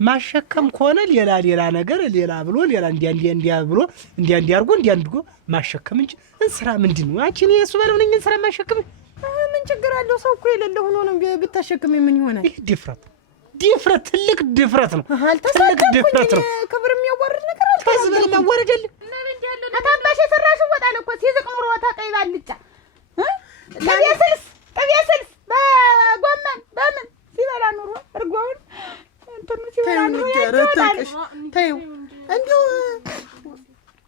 ማሸከም ከሆነ ሌላ ነገር ሌላ ብሎ ሌላ እንዲያ ብሎ እንዲያ አድርጎ ማሸከም እንጂ እንስራ ምንድን ነው? አንቺ እሱ ባለው ነኝ እንስራ ማሸከም ምን ችግር አለው? ሰው እኮ የሌለ ሆኖ ነው ብታሸክም ምን ይሆናል? ይህ ድፍረት ትልቅ ድፍረት ነው። ትልቅ ድፍረት ነው። ክብር የሚያዋርድ ነገር አለ። ከዚህ በላይ ማዋረድ አለ? አታባሽ የሰራሽው ወጣ ነው እኮ ሲዝቅ ኑሮ ታቀይ ባልጫ ቅቤ ስልስ በጎመን በምን ሲበላ ኑሮ እርጎውን እንትኑ ሲበላ ኑሮ ተይው እንዲሁ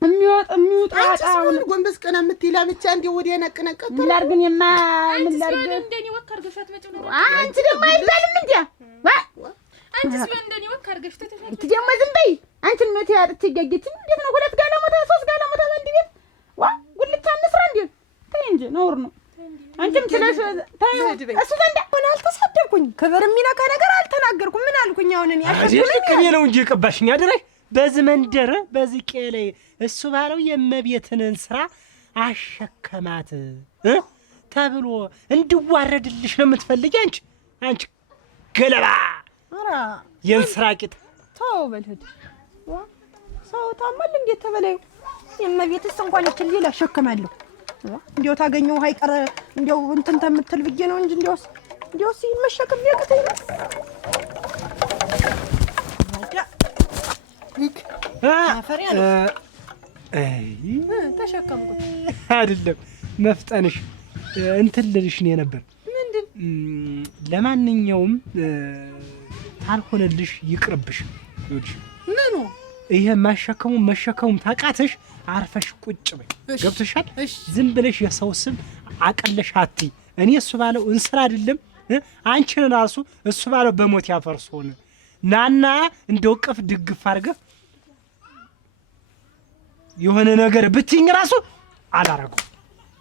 የሚወጣውን ጎንበስ ቀና የምትይላ ብቻ እንዲሁ ወዲያ ነቅነቀት ምን ላድርግን ምን ላድርግ እንደኔ ወክ አድርገሻት መጪው ነው። አንቺ ደግሞ አይባልም እንዴ አንቺስ እንደኔ ወክ አድርገሽ ተተሻለ አንቺ ደግሞ ዝም በይ። አንቺን መቼ ያጥች ይገግቺኝ እንዴት ነው? 2 ጋለሞታ 3 ጋለሞታ በአንድ ቤት ጉልቻ እንስራ እንዴ? ተይ እንጂ ነውር ነው። አንቺም ስለሽ ታዩ እሱ ዘንድ ሆነ አልተሳደብኩኝ። ክብር የሚነካ ነገር አልተናገርኩም። ምን አልኩኝ? አሁን እኔ አሽከኝ ነው እንጂ ቀባሽኝ አድረሽ በዚህ መንደር በዚህ ቄሌ እሱ ባለው የመቤትንን ስራ አሸከማት ተብሎ እንድዋረድልሽ ነው የምትፈልጊ? አንቺ ገለባ የንስራቂት ተው በልህድ ሰው ታማል እንዴት ተበላዩ የመቤትስ እንኳን እችል ሌላ አሸከማለሁ እንዴው ታገኘው አይቀር እንዴው እንትን ተምትል ብዬ ነው እንጂ እንዴው ሲመሸከም ያቀተኝ ነው። አፈሪያ ነው ተሸከምኩት አይደለም መፍጠንሽ እንትን ልልሽ ነው ነበር። ምንድን ለማንኛውም ታልሆነልሽ ይቅርብሽ። ይኸውልሽ ምኑ ይሄ መሸከሙም ታቃተሽ አርፈሽ ቁጭ በይ። ገብተሻል? ዝም ብለሽ የሰው ስም አቀለሽ አትይ። እኔ እሱ ባለው እንስራ አይደለም አንቺን ራሱ እሱ ባለው በሞት ያፈርሶን ናና እንደው ቅፍ ድግፍ አድርገህ የሆነ ነገር ብትይኝ ራሱ አላረገው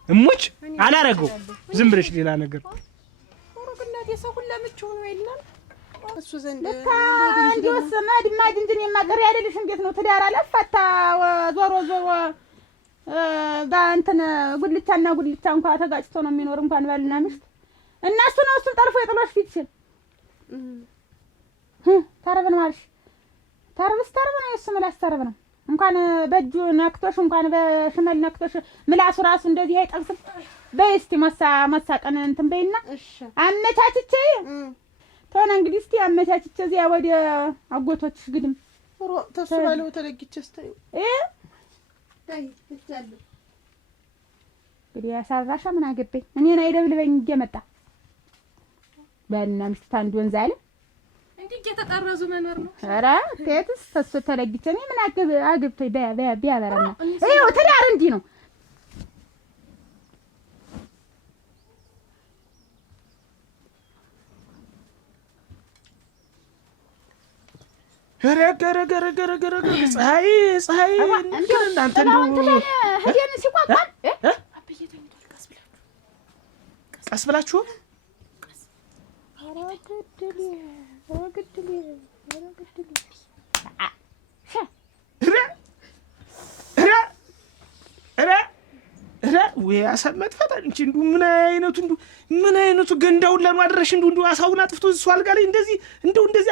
እሙች አላረገው። ዝም ብለሽ ሌላ ነገር ወሮግናት የሰው ሁሉ ለምቹ ነው ይላል እሱ ዘንድ እንዲወስ ማድማድ እንጂ የማቀር ያለልሽ እንዴት ነው? ትዳር አለፈታ ዞሮ እንትን ጉልቻና ጉልቻ እንኳን ተጋጭቶ ነው የሚኖር እንኳን ባልና ሚስት እና እሱን ጠርፎ የጥሎሽ ፊት ሲል ታረብ ነው አልሽ። ታረብ ነው እሱ ምላስ ታረብ ነው። እንኳን በእጁ ነክቶሽ እንኳን በሽመል ነክቶሽ ምላሱ ራሱ እንደዚህ አይጠብስም። በይ እስቲ መሳቀን እንትን በይና አመቻችቼ ተሆነ እንግዲህ እስቲ አመቻችቼ እዚያ ወደ አጎቶችሽ ግድም ተስባለው ተለግቼስ ታዩ ታይ እቻለሁ እንግዲህ ያሳራሻ ምን አገበኝ እኔን አይደብልበኝ እየመጣ ባልና ሚስት አንድ ወንዝ አለ እንዴ የተጠረዙ መኖር ነው። ኧረ ቴትስ ተሱ ተለግቼ ምን አግብቶኝ ቢያበራና ይኸው ትዳር እንዲህ ነው። ገረ ፀሐይ እናንተ እንደው ሄደን ሲቋቋም ቀስ ብላችሁ ወይ አሰመጥ ፈጣን እንጂ ምን አይነቱ ገንዳውን ለኑ አድረሽ እንዱ አሳውን አጥፍቶ እሱ አልጋ ላይ እንደዚህ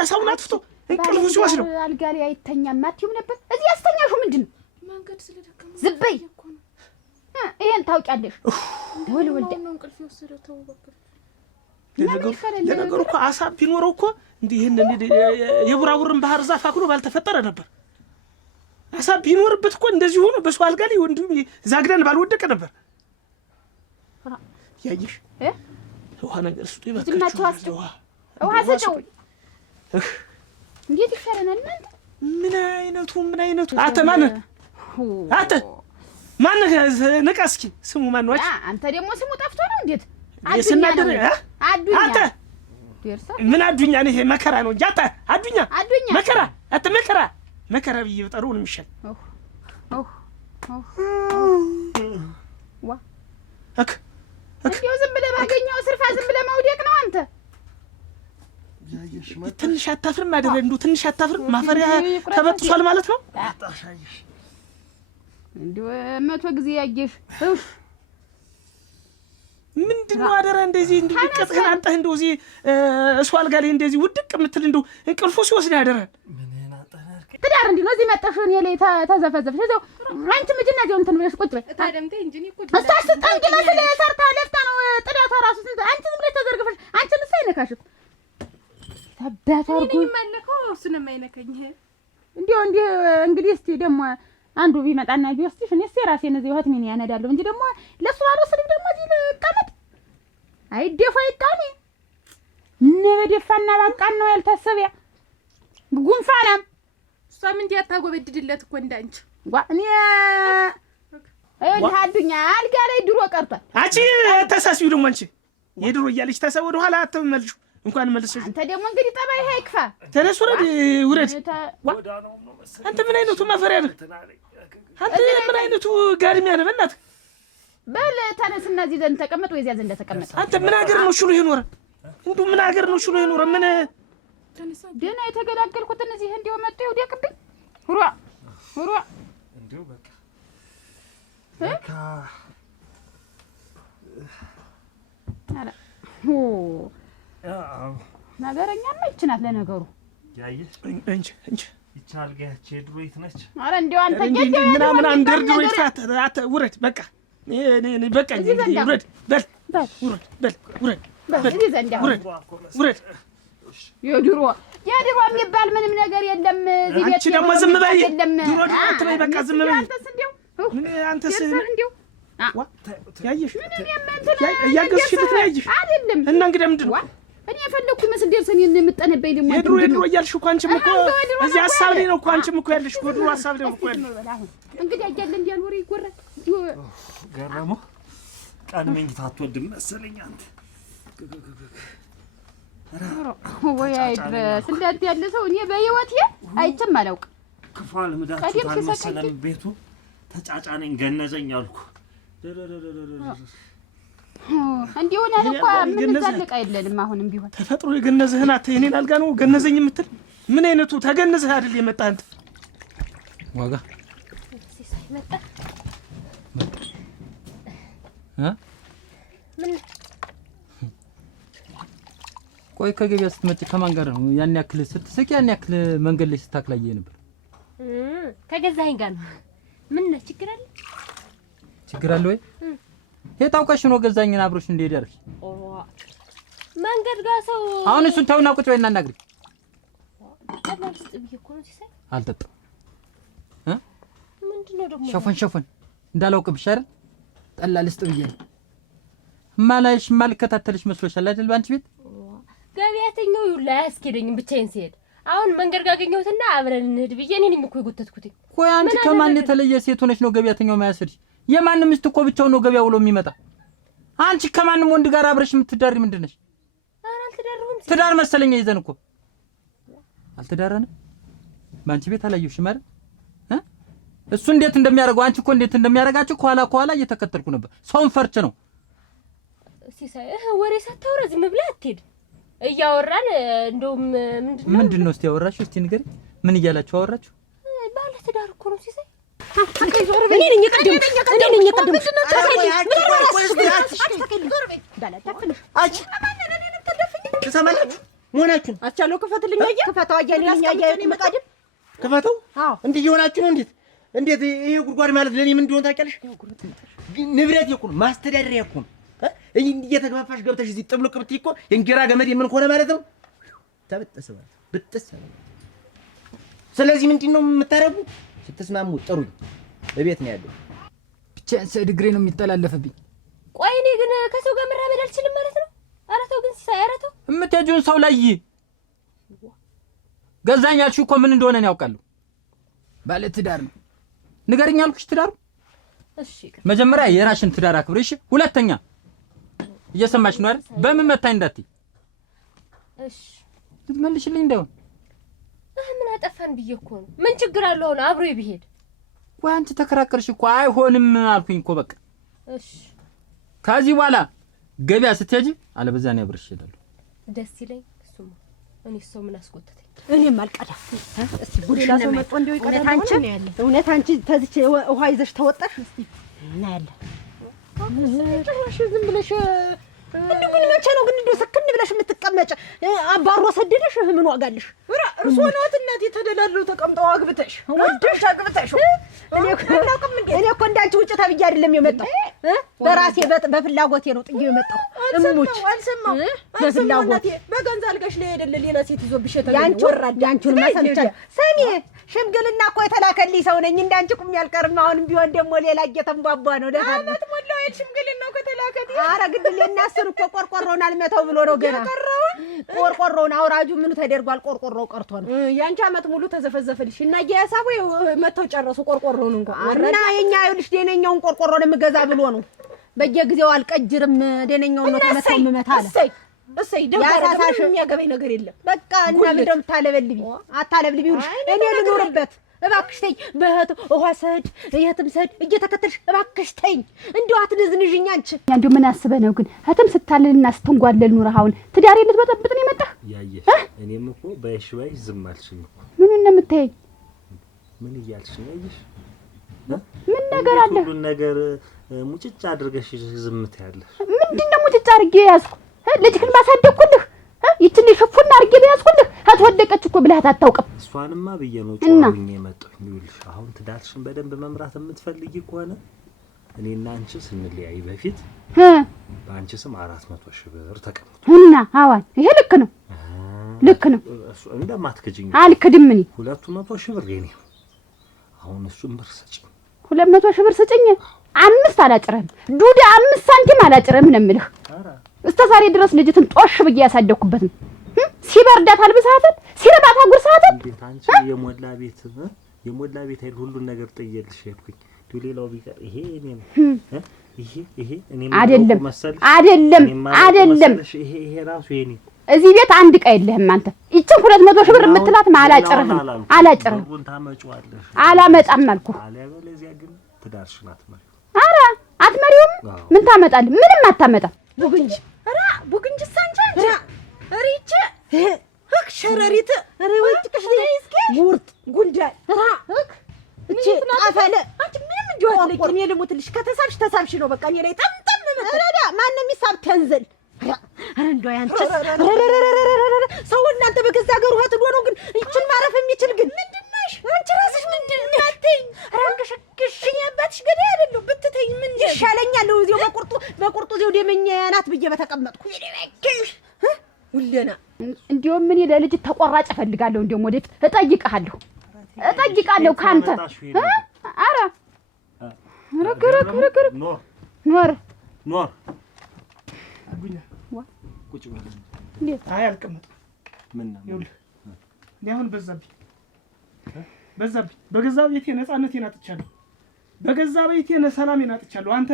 አሳውን አጥፍቶ እንቅልፉ ሲወስድ ነው። አልጋ ላይ አይተኛም አትዩም ነበር። እዚህ ያስተኛሽው ምንድነው? መንገድ ስለደከመ ዝም በይ። ይሄን ታውቂያለሽ። ወልወልደ ነው እንቅልፍ የወሰደው። ተው በቃ። ለነገሩ እኮ አሳ ቢኖረው እኮ እንዲህ የቡራቡርን ባህር ዛፍ አክሎ ባልተፈጠረ ነበር። አሳ ቢኖርበት እኮ እንደዚህ ሆኖ በሱ አልጋ ላይ ወንድም ዛግዳን ባልወደቀ ነበር። ያይሽ ውሃ ነገር ስጡ ይበቃችሁ። ውሃ ሰጪው እንዴት ይፈረናል? እናንተ ምን አይነቱ አንተ ማነህ ንቃ እስኪ ስሙ ማን ነው? አንተ ደግሞ ስሙ ጠፍቶ ነው እንዴት የስናደረ አንተ ደርሳ ምን አዱኛ ነው? ይሄ መከራ ነው እንጂ አዱኛ መከራ ብዬ በጠሩ ነው የሚሻል። ዋ እንዴው ዝም ብለህ ባገኘው ስርፋ ዝም ብለህ መውደቅ ነው አንተ። ትንሽ አታፍርም አይደል? እንደው ትንሽ አታፍርም? ማፈሪያ ተበጥሷል ማለት ነው። እንደው 100 ጊዜ ያየሽ ምንድነው አደራ እንደዚህ እንድትቀጥህን አንተ እንደዚህ እሷ አልጋ ላይ እንደዚህ ውድቅ የምትል እንደው እንቅልፎ ሲወስድ ያደራል። ትዳር እንዲህ ነው። እዚህ መጣሽ እኔ ላይ ተዘፈዘፍሽ እዛው አንቺ ምጅና ጀው እንትን ብለሽ ቁጭ በይ። ታደምቴ እንጂ እኔ እኮ እሷስ ጠንቂ መስለ ሰርታ ለፍታ ነው ጥዳቷ ራሱ ስንት አንቺ ዝም ብለሽ ተዘርግፈሽ አንቺን ሳይነካሽም ታባታርጉ እኔ ማለከው እሱ ነው የማይነካኝ። እንዲሁ እንግዲህ እስቲ ደግሞ አንዱ ቢመጣና ቢወስድሽ እኔስ የራሴን እዚህ ወህት ምን ያነዳለሁ እንጂ ደግሞ ለሱ አልወስድም። ደግሞ እዚህ ልቀመጥ አይደፋ ይቃኒ በደፋና ባቃን ነው ያልታሰበያ ጉንፋናም እሷም እንዲህ አታጎበድድለት እኮ እንዳንቺ እኔ አዱኛ አልጋ ላይ ድሮ ቀርቷል። አንቺ ተሳስቢው ደግሞ አንቺ የድሮ እያለች ታሰብ ወደ ኋላ አትመልሹ እንኳን መልሰሽ። አንተ ደግሞ እንግዲህ ጠባይ ሃይክፋ ተነስ ውረድ። አንተ ምን አይነቱ ማፈሪያ ነህ? አንተ ምን አይነቱ ጋድሚያ ነህ? በእናትህ በል ተነስና እዚህ ዘንድ ተቀመጥ ወይ እዚያ ዘንድ ተቀመጥ። አንተ ምን ሀገር ነው ሽሎ ይኖረ? እንደው ምን ሀገር ነው ሽሎ ይኖረ? ምን ደህና የተገላገልኩት እነዚህ እንዲያው መጡ ይውደቅብኝ ሁሯ እንደው በቃ አላ ነገረኛማ ይህች ናት ለነገሩ። ያየሽ እንጂ ይቻል ጋያች የድሮ የት ነች? ኧረ እንደው አንተ ምናምን አንደርድሮ ይፋት ውረድ በቃ እኔ በቃ ውረድ ውረድ የድሮ የሚባል ምንም ነገር የለም እዚህ ቤት። አንቺ ደግሞ ዝም በይ ድሮ አትበይ በቃ ዝም በይ። አንተስ እንደው ያየሽ እያገዝሽ ልትያይሽ አይደለም እና እንግዲህ ምንድን ነው እኔ የፈለኩ መስል ደርሰን የምጠነበይ ደግሞ የድሮ እያልሽ እኮ አንቺም እኮ እዚህ ሀሳብ ላይ ነው እኮ አንቺም እኮ ያለሽ እኮ ድሮ ሀሳብ ላይ ነው እኮ ያለሽ። እንግዲህ አያለ እንዲያን ወሬ ይጎራል። ገረሙ ቀን መኝታ አትወድም መሰለኝ አንተ። ወይ አይድረስ እንዳንተ ያለ ሰው እኔ በህይወቴ አይቼም አላውቅም። ክፋል ምዳችሁ ታልመሰለም ቤቱ ተጫጫነኝ ገነዘኝ አልኩ። እንዲሆነ እንኳ ምን ዘልቃ የለንም። አሁንም ቢሆን ተፈጥሮ የገነዘህን አተ የኔን አልጋ ነው ገነዘኝ የምትል ምን አይነቱ ተገነዘህ አይደል የመጣ አንተ ዋጋ መጣ ምን ቆይ ከገበያ ስትመጪ ከማን ጋር ነው ያን ያክል ስትስቂ ያን ያክል መንገድ ላይ ስታክላየ ነበር? ከገዛኸኝ ጋር ነው። ምን ነው ችግር አለ? ችግር አለ ወይ? የታውቀሽ ነው ገዛኝን አብሮሽ እንደሄደ ያርሽ መንገድ ጋር ሰው አሁን እሱን ተውና ቁጭ በይና እናግሪ። አላልስ ጥብዬ እኮ ነው ሲሳይ አልጠጣም። ምንድነው ደግሞ ሸፈን እንዳላውቅብሽ አይደል? ጠላ ልስጥ ብዬ ነው። ማላይሽ ማልከታተልሽ መስሎሻል አይደል? ባንቺ ቤት ገበያተኛው ይውላ ያስኬደኝ ብቻዬን ሲሄድ አሁን መንገድ ጋር አገኘሁትና አብረን እንሂድ ብዬ እኔ ነኝ እኮ የጎተትኩት። ቆይ አንቺ ከማን የተለየ ሴት ሆነሽ ነው ገበያተኛው ማያስድሽ? የማንም ሚስት እኮ ብቻው ነው ገበያ ውሎ የሚመጣ። አንቺ ከማንም ወንድ ጋር አብረሽ የምትዳሪ ምንድን ነሽ? ኧረ አልተዳረሁም። ትዳር መሰለኝ ይዘን እኮ አልተዳረንም። ባንቺ ቤት አላየሁሽም አይደል? እሱ እንዴት እንደሚያደርገው አንቺ እኮ እንዴት እንደሚያደርጋችሁ ከኋላ እየተከተልኩ ነበር። ሰውን ፈርቼ ነው። ሲሳይ ወሬ ሳታወራ ዝም ብለህ አትሄድ። እያወራን እንደውም ምንድነው እስቲ ያወራችሁ? እስቲ ንገሪ። ምን እያላችሁ አወራችሁ? ባለ ትዳር እኮ ነው ሲሳይ። እኔ ነኝ የቀደምኩ። ትሰማላችሁ መሆናችሁን አቻለው ክፈትልኝ። አያ ክፈተው አያለኝ አያየኝ መቃደም ክፈተው። እንዴ እየሆናችሁ ነው? እንዴት ይሄ ጉድጓድ ማለት ለኔ ምን እንደሆነ ታውቂያለሽ? ንብረት እኮ ነው፣ ማስተዳደሪያ እኮ ነው። እየተግባፋሽ ገብተሽ እዚህ ጥብልቅ ብትይ እኮ የእንጀራ ገመድ የምን ሆነ ማለት ነው። ተበጠሰ ማለት ብጥስ። ስለዚህ ምንድነው የምታረጉ? ስትስማሙ ጥሩኝ። በቤት ነው ያለው። ብቻዬን ሰው ድግሬ ነው የሚጠላለፍብኝ። ቆይ እኔ ግን ከሰው ጋር መራመድ አልችልም ማለት ነው? ኧረ ተው ግን ሲሳይ፣ ኧረ ተው። የምትሄጂውን ሰው ላይ ገዛኝ ያልሽው እኮ ምን እንደሆነ ነው ያውቃለሁ። ባለ ትዳር ነው ንገሪኝ አልኩሽ። ትዳሩ እሺ፣ መጀመሪያ የራሽን ትዳር አክብሪ። እሺ፣ ሁለተኛ እየሰማሽ ነው አይደል? በምን መታኝ እንዳትይ። እሺ፣ ልትመልሽልኝ እንደው ምን አጠፋን ብዬ እኮ ነው። ምን ችግር አለው አሁን አብሮ ይሄድ? ወይ አንቺ ተከራከርሽ እኮ አይሆንም አልኩኝ እኮ በቃ። እሺ፣ ከዚህ በኋላ ገበያ ስትሄጂ አለበዛ ነው አብረሽ እሄዳለሁ። ደስ ይለኝ። እሱማ እኔ ሰው ምን አስቆጥተኝ? እኔም አልቀዳም። እስቲ ጉዴላ ሰው መጥቶ እንደው ይቀዳል። እውነት አንቺ ተዝቼ ውሃ ይዘሽ ተወጣሽ። እስቲ እናያለን። ጭራሽ ዝም ብለሽ እንደው ግን መቼ ነው ግን እንደው ሰከን ብለሽ የምትቀመጭ? አባሮ ሰደደሽ ምን ዋጋልሽ? እርሶ ነዎት እናቴ ተደላድለው ተቀምጠው አግብተሽ ወደሽ አግብተሽ። እኔ እኮ እንዳንቺ ውጭ ተብዬ አይደለም የመጣው በራሴ በፍላጎቴ ነው ጥዬ የመጣው። እሙች በፍላጎቴ በገንዛ አልጋሽ ላይ አይደለ ሌላ ሴት ይዞብሽ ያንቺውን ማሰምቻለሁ። ሰሚ ሽምግልና እኮ የተላከልኝ ሰው ነኝ እንዳንቺ ቁም ያልቀርም። አሁንም ቢሆን ደግሞ ሌላ እየተንቧቧ ነው አመት ሞላው ሽምግልና እኮ ተላከልኝ። ኧረ ግድል እናስር እኮ ቆርቆሮውን አልመታው ብሎ ነው ገና ቆርቆሮውን አውራጁ ምኑ ተደርጓል? ቆርቆሮው ቀርቶ ነው። ያንቺ አመት ሙሉ ተዘፈዘፈልሽ እና የያሳቡ መተው ጨረሱ ቆርቆሮውን እንኳን እና የኛ ይኸውልሽ ደነኛውን ቆርቆሮን የምገዛ ብሎ ነው በየጊዜው አልቀጅርም ደነኛውን ነው ተመታው የምመታ አለ። እሰይ ደጋራሽ የሚያገበኝ ነገር የለም በቃ እና ምንድነው ታለበልቢ አታለብልቢ ይሁንሽ። እኔ ልኖርበት እባክሽ ተኝ። በህት ውሃ ሰድ የህትም ሰድ እየተከተልሽ እባክሽ ተኝ። እንደው አትነዝንዥኝ አንቺ። እንደው ምን አስበህ ነው ግን ህትም ስታልልና ስትንጓለል ኑረህ አሁን ትዳር ልትበጠብጥ ነው የመጣህ? ያየሽ እኔም እኮ በሽባይ ዝም አልሽኝ እኮ። ምን እንደምትይኝ ምን እያልሽ ነው? ያየሽ ምን ነገር አለ? ሁሉ ነገር ሙጭጭ አድርገሽ ዝም ትያለሽ። ምንድነው ሙጭጭ አድርጌ ያዝኩ? ልጅክን ማሳደግኩልህ ይችን ሽፉና አድርጌ ያዝኩልህ። አትወደቀች እኮ ብለህ አታውቅም። እሷንማ ብዬ ነው ጮህኝ የመጣሁኝ። ይኸውልሽ አሁን ትዳርሽን በደንብ መምራት የምትፈልጊ ከሆነ እኔና አንቺ ስንለያይ በፊት በአንቺ ስም 400 ሺህ ብር ተቀምጦ እና አዋን ይሄ ልክ ነው ልክ ነው። እንደማትክጂኝ አልክድም። እኔ 200 ሺህ ብር የኔ አሁን እሱን ብር ስጭኝ። 200 ሺህ ብር ስጭኝ። 5 አላጭረህም ዱዳ 5 ሳንቲም አላጭረህም ነው የምልህ። እስከ ዛሬ ድረስ ልጅትን ጦሽ ብዬ ያሳደኩበት ነው። ሲበርዳት አልብሳታል፣ ሲረባት አጉርሳታል። እንዴት አንቺ የሞላ ቤት አይደል ሁሉን ነገር ጥየልሽ ሄድኩኝ። ሌላው ቢቀር ይሄ እኔ ነው ይሄ እኔ አይደለም ይሄ ራሱ የኔ እዚህ ቤት አንድ ዕቃ የለህም አንተ። ይችን 200 ሺህ ብር የምትላት አላጭርህም አላመጣም አልኩህ። አለበለዚያ ግን ትዳርሽን አትመሪው። ኧረ አትመሪውም። ምን ታመጣለህ? ምንም አታመጣም። ቡግንጅ ሳንቻንቻ ሪቼ ህክ ሸረሪት ወጭቅሽ ለይስከ ጉርጥ ጉንዳይ እቺ አፈለ አንቺ ምንም እንጆት ለኪኔ ልሙትልሽ ከተሳብሽ ተሳብሽ ነው በቃ እኔ ላይ ጠምጠም መረዳ ማን የሚሳብ ተንዘል አረ እንደው ያንቺ ሰው እናንተ በገዛ ሀገሩ ሀጥዶ ነው ግን እቺን ማረፍ የሚችል ግን ምንድነሽ አንቺ ራስሽ ምንድነው አትይ አራንገሽሽኝ አባትሽ ገዳይ አይደለም ብትተይ ምን ይሻለኛል እዚው በቁርጡ እዚው ደመኛ ናት ብዬ በተቀመጥኩ ይደረክሽ ሁለና እንዲው ምን ለልጅ ተቆራጭ ፈልጋለሁ እንዲው ወዴት እጠይቅሃለሁ ካንተ አረ ረከረከረ ኖር አጉኛ ቁጭ በል እንዴ አይ አልቀመጥም። ምን ነው ይኸውልህ እኔ አሁን በዛብኝ በገዛ ቤቴ ነፃነቴን አጥቻለሁ። በገዛ ቤቴ ሰላሜን አጥቻለሁ። አንተ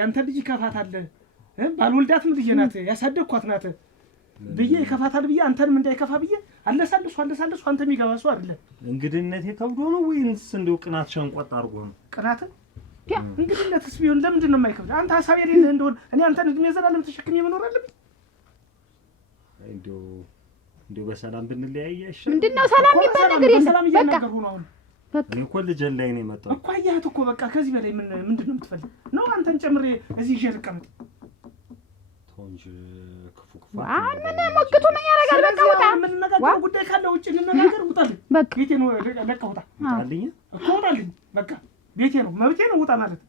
ያንተ ልጅ ከፋታለ ባልወልዳትም ልጅ ናት ያሳደግኳት ናት ብዬ ከፋታል ብዬ አንተንም እንዳይከፋ ብዬ አለሳልሱ አንተ የሚገባሱ አይደለም። እንግዲህነቴ ከብዶ ነው ወይስ እንደው ቅናት ሸንቆጥ አድርጎ ነው? ቅናት እንግዲህነትስ ቢሆን ለምንድን ነው የማይከብድ? አንተ ሐሳብ የሌለህ እንደሆነ እኔ አንተን እድሜ ዘላለም ተሸክሜ መኖር አለብኝ? እንደው በሰላም ብንለያይ አይሻልም? ምንድነው ሰላም የሚባል ነገር የለም። ሰላም እያናገርኩ ነው አሁን። እኔ እኮ ልጅን ላይ ነው የመጣው እኮ አያት እኮ በቃ ከዚህ በላይ ምንድን ነው የምትፈልግ? ነው አንተን ጨምሬ እዚህ ይዤ ልቀመጥ? ቶንጅ ክፉ ምን ሞክቱ ምን ያደርጋል? በቃ ውጣ። ምን ነገር ጉዳይ ካለ ውጪ ልነጋገር። ውጣልኝ። ቤቴ ነው ለቀህ ውጣ። ውጣልኝ እኮ ውጣልኝ። በቃ ቤቴ ነው መብቴ ነው ውጣ ማለት።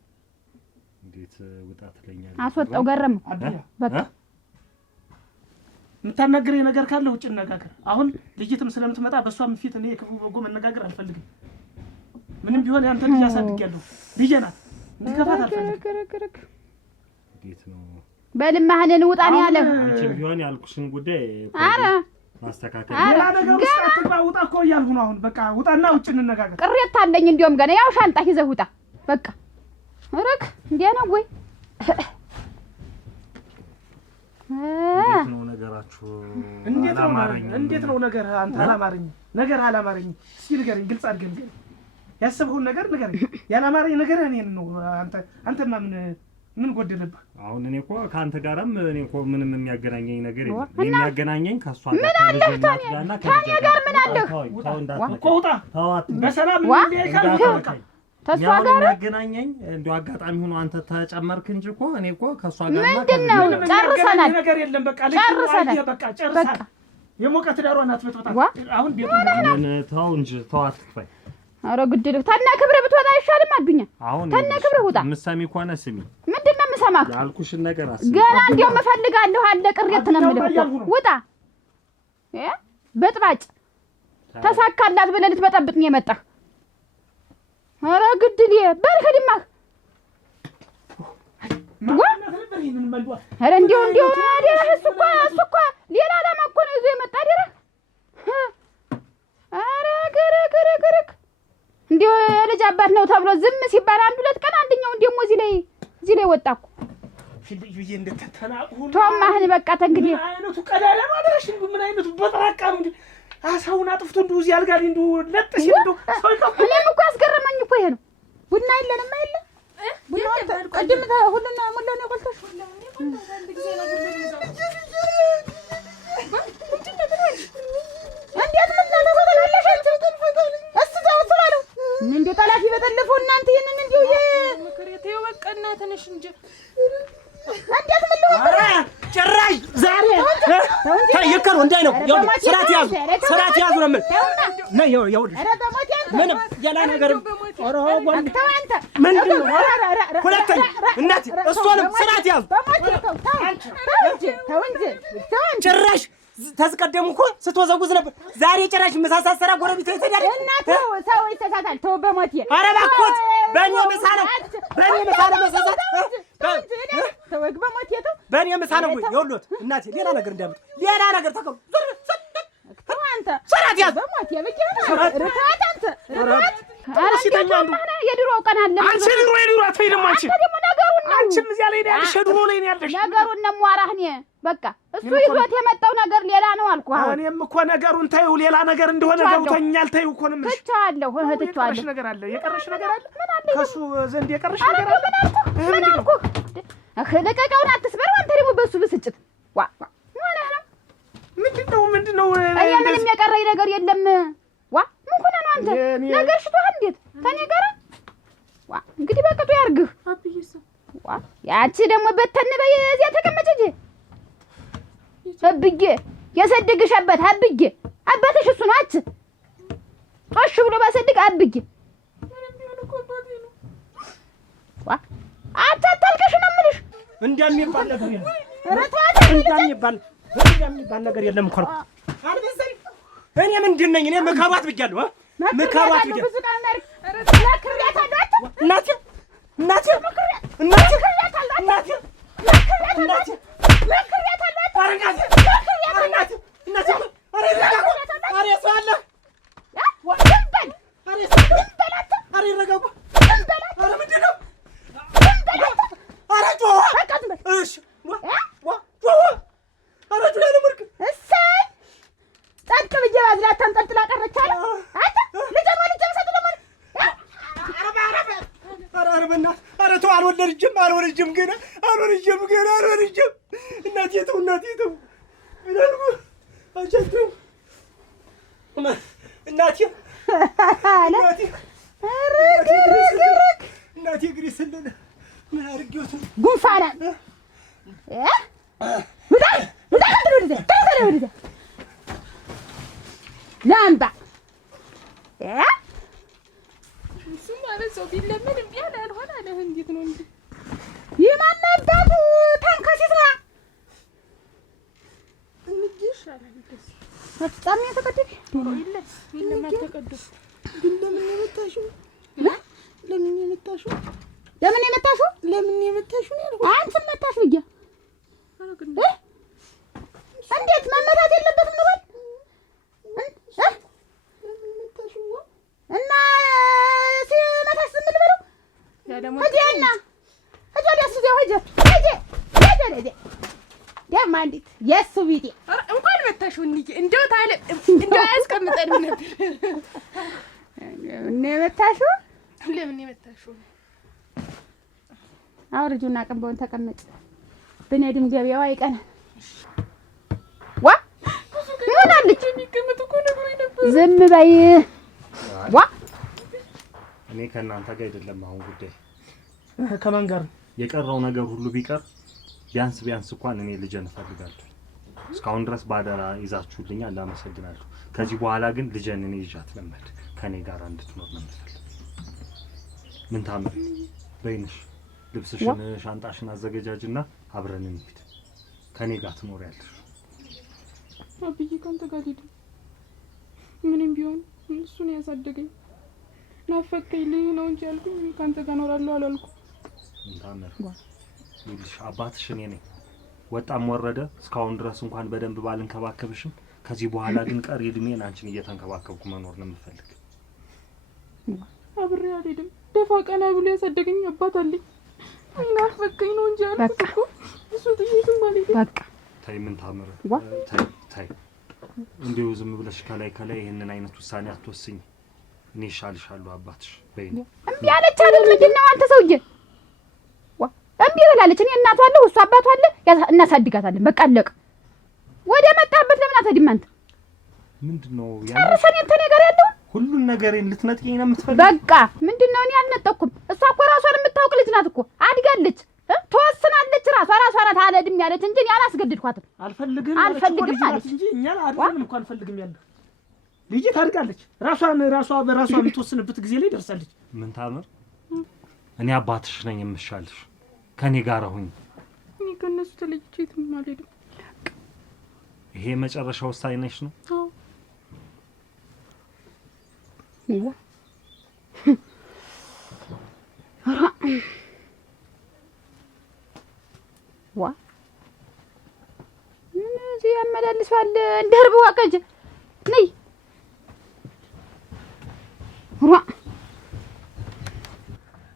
እንዴት ውጣ ትለኛለህ? አስወጣው ገረም በቃ የምታናገረኝ ነገር ካለ ውጪ እንነጋገር። አሁን ልጅትም ስለምትመጣ በሷም ፊት እኔ ክፉ በጎ መነጋገር አልፈልግም። ምንም ቢሆን ያንተ ልጅ ያሳድጋለሁ ልጄ ናት። እንዲከፋት አልፈልግም። እንዴት ነው በልማህነን ውጣ ነው ያለ። አንቺ ቢሆን ያልኩሽን ጉዳይ ማስተካከል ሌላ ነገር ውስጥ አትግባ። ውጣ እኮ እያልኩ ነው አሁን። በቃ ውጣና ውጪ እንነጋገር። ቅሬታ አለኝ እንዲያውም ገና ያው ሻንጣ ይዘህ ውጣ በቃ። አረክ እንዴ ነው ወይ እንዴት ነው ነገራችሁ? እንዴት ነው ነገር? አንተ አላማረኝ እስኪ ንገረኝ፣ ግልጽ አድርገህ ንገረኝ። ያሰብኸውን ነገር ንገረኝ። ያላማረኝ ነገር እኔን ነው። አንተማ ምን ጎደለብህ? አሁን እኔ እኮ ካንተ ጋርም እኔ እኮ ምንም የሚያገናኘኝ ነገር የለም። የሚያገናኘኝ ከሷ ጋር ከኔ ጋር ምን አለህ? እኮ ውጣ በሰላም እንዴ ካልኩ ተሷ ጋር ያገናኘኝ እንደው አጋጣሚ ሆኖ አንተ ተጨመርክ እንጂ እኮ እኔ እኮ ከሷ ጋር ምንድነው ጨርሰናል። ነገር የለም በቃ በቃ ጨርሰናል። የሞቀት ዳሯን አትበጥበጣ። አሁን ቤቱ ምን ተው እንጂ ተው አትክፋይ። ኧረ ግድል ተና ክብረ ብትወጣ አይሻልም? አዱኛ ተና ክብረ ውጣ። ምሳሚ ኮነ ስሚ ምንድነው የምሰማህ? ያልኩሽን ነገር አስቢ። ገና እንዲያው መፈልጋለሁ አለ ቅሬት ነው የምልህ። ውጣ በጥባጭ ተሳካላት ብለህ ልትበጠብጥ ነው የመጣህ። ኧረ ግድል በልከድማ ኧረ እንዲያው አደረህ እሱ እኮ ሌላ ዓላማ እኮ ነው ይዞ የመጣ አደረህ። ኧረ ገረገረገረግ እንዲያው የልጅ አባት ነው ተብሎ ዝም ሲባል አንድ ሁለት ቀን አንደኛው ደግሞ እዚህ ላይ ወጣ እኮ ፍልይ እንደተተናቁ ቶማህን በቃ ተንግዲህ አይነቱ ቀዳዳ ማድረሽ ምን አይነቱ በጥራቃም አሳውን አጥፍቶ እንደው እዚህ አልጋ ላይ እንደው ለጥሽ እንደው ሰው ይቀፍ። እኔም እኮ አስገረመኝ እኮ ይሄ ነው። ቡና የለንም አይደል? ቡና ቀድም ሁሉና ሙላው ነው ቆልተሽ እንዴ ጠላፊ በጠለፈው እናንተ ይሄንን እንዴው ምክሬት ይኸው በቃ እናትንሽ እንጂ እንዴት ምን ልሆን? ኧረ ጭራሽ ዛሬ ይከሩ እንዳይ ነው። ይኸውልህ ስራት ያዙ ነው የምልህ። ነይ ይኸውልህ ምንም ያላ ነገርም ኧረ ወንድ ምንድን ነው? ሁለተኛ እናቴ እሷንም ስራት ያዙ። ጭራሽ ተስቀደሙ እኮ ስትወዘጉዝ ነበር። ዛሬ ጭራሽ መሳሳት ሰራ ጎረቤት ይተዳል። እናቱ ሰው ይተሳታል። ተው በሞቴ ኧረ እባክዎት በእኔ ምሳ ነው መሳሳት ተወግ በሞቴ ተው በእኔ ምሳ ነው። ይኸውልዎት እናቴ ሌላ ነገር እንዳያመጡ ሌላ ነገር ተቀበሉ። ተው አንተ ስራት ያዝ በሞቴ በጀና ርታት አንተ ርታት የድሮ ቀን አለ አንቺ የድሮ አትሄድም። አንቺ ደግሞ ነገሩን ነው አንቺም እዚያ ላይ ያለሽ ድሮ ላይ ያለሽ ነገሩን ነው የማወራህ እኔ በቃ እሱ ይዞት የመጣው ነገር ሌላ ነው አልኩህ። አሁን እኔም እኮ ነገሩን ታዩ ሌላ ነገር እንደሆነ ገብቶኛል። ታዩ እኮ ነው የምልሽ። ትቼዋለሁ የቀረሽ ነገር አለ ከሱ ዘንድ የቀረሽ ነገር አለ። ምን አልኩህ? ለቀቀውን አትስበረው አንተ ደግሞ በሱ ብስጭት ዋ ማለት ነው። ምንድነው እኔ ምንም የቀረኝ ነገር የለም። ዋ ምን ሆነ ነው አንተ ነገር ሽቶሃል እንዴት ከኔ ጋር ዋ እንግዲህ በቅጡ ያርግህ። ዋ ያቺ ደግሞ በተን በይ እዚያ ተቀመጭ እንጂ አብጌ የሰድግሽበት አብጌ አባትሽ እሱ ነው። አች ጦሽ ብሎ ባሰድግ አብጌ ዋ አታልቅሽ ነው የምልሽ። እንደሚባል ነገር የለም። ኧረ ተዋት እንደሚባል ነገር የለም እኮ አልበሰል። እኔ ምንድን ነኝ? እኔ መካባት ብያለሁ። መካባት ብያለሁ። ብዙ ቃል እናርግ። ኧረ ለክርያታለሁ እናቴ አልወልጅም ገና እናቴ ተው እናቴ እግሬ ስለለ ምን አድርጌዎት ነው? ጉንፋን ላምባ እሱ ማለት ሰው ቢለምን እምቢ አለ አልሆነ አለ። እንዴት ነው እንዴ? የማን አባቱ ተንከሲስ ነው እንግዲህ አላል ደስ በጣም የተቀደደ ይለም አልተቀደሱ። ግን ለምን የመታሽው? ለምን የመታሽው አንቺን መታሽ ብዬ እንዴት መመታት የለበትም ነው እና ሲመታሽ ዝም ልበለው? ሂጂና ደስ ይዘው ሂጂ ደማ እንዴት የእሱ ቢጤ እንኳን መታሽው እንደው ታለ እንደው አያስቀምጠንም ነበር። እኔ መታሽው ለምን የመታሽው? አውርጁና ቀንበውን ተቀመጭ። ብነድም ገበያው አይቀና ዋ ምናለች የሚቀመጥ እኮ ነግሮኝ ነበር። ዝም በይ ዋ እኔ ከእናንተ ጋር አይደለም አሁን ጉዳይ። ከማን ጋር የቀረው ነገር ሁሉ ቢቀር ቢያንስ እንኳን እኔ ልጄን እፈልጋለሁ። እስካሁን ድረስ ባደራ ይዛችሁልኛል፣ አመሰግናለሁ። ከዚህ በኋላ ግን ልጄን እኔ ይዣት ለመድ ከኔ ጋር እንድትኖር ነው የምፈልገው። ምን ታምር በይንሽ ልብስሽን ሻንጣሽን አዘገጃጅና አብረን እንሂድ። ከኔ ጋር ትኖሪያለሽ። አብዬ ካንተ ጋር ሄድ። ምንም ቢሆን እሱ ነው ያሳደገኝ። ናፈቀኝ ልህ ነው እንጂ ያልኩኝ ካንተ ጋር እኖራለሁ አላልኩም። ምን ታምር ይልሽ አባትሽ እኔ ነኝ። ወጣም ወረደ እስካሁን ድረስ እንኳን በደንብ ባልንከባከብሽም ከዚህ በኋላ ግን ቀሪ እድሜን አንቺን እየተንከባከብኩ መኖር ነው የምፈልግ። አብሬ አልሄድም። ደፋ ቀና ብሎ ያሳደገኝ አባት አለኝ። ናፈቀኝ ነው እንጂ ያልኩት እሱ ጥይትም ማለት በቃ ታይ ምን ታምር ታይ እንዲሁ ዝም ብለሽ ከላይ ይሄንን አይነት ውሳኔ አትወስኝ። እኔ እሻልሻለሁ አባትሽ በይኝ። እምቢ አለች አይደል? ምንድነው አንተ ሰውዬ? እምቢ ብላለች። እኔ እናቷ አለ እሱ አባቷ አለ እናሳድጋታለን። በቃ አለቀ። ወደ መጣበት ለምን አትሄድም አንተ? ምንድነው ጨርሰን እንተ ነገር ያለው ሁሉን ነገሬን ልትነጥቂኝ ነው የምትፈልጊው? በቃ ምንድነው? እኔ አልነጠኩም። እሷ እኮ ራሷን የምታውቅ ልጅ ናት እኮ አድጋለች። ተወስናለች። ራሷ ናት አልሄድም ያለች እንጂ እኔ አላስገድድኳትም። አልፈልግም ማለት እንጂ እኛ አይደለም እንኳን አልፈልግም ያለ ልጅ ታድጋለች። ራሷ በራሷ የምትወስንበት ጊዜ ላይ ደርሳለች። ምን ታምር እኔ አባትሽ ነኝ የምሻልሽ። ከኔ ጋር ሁኚ። እኔ ከነሱ ተለይቼ የትም አልሄድም። ይሄ መጨረሻ ውሳኔሽ ነው? አዎ። ምን እዚህ ያመላልሷል እንደ ህርብ ዋቀጅ ነይ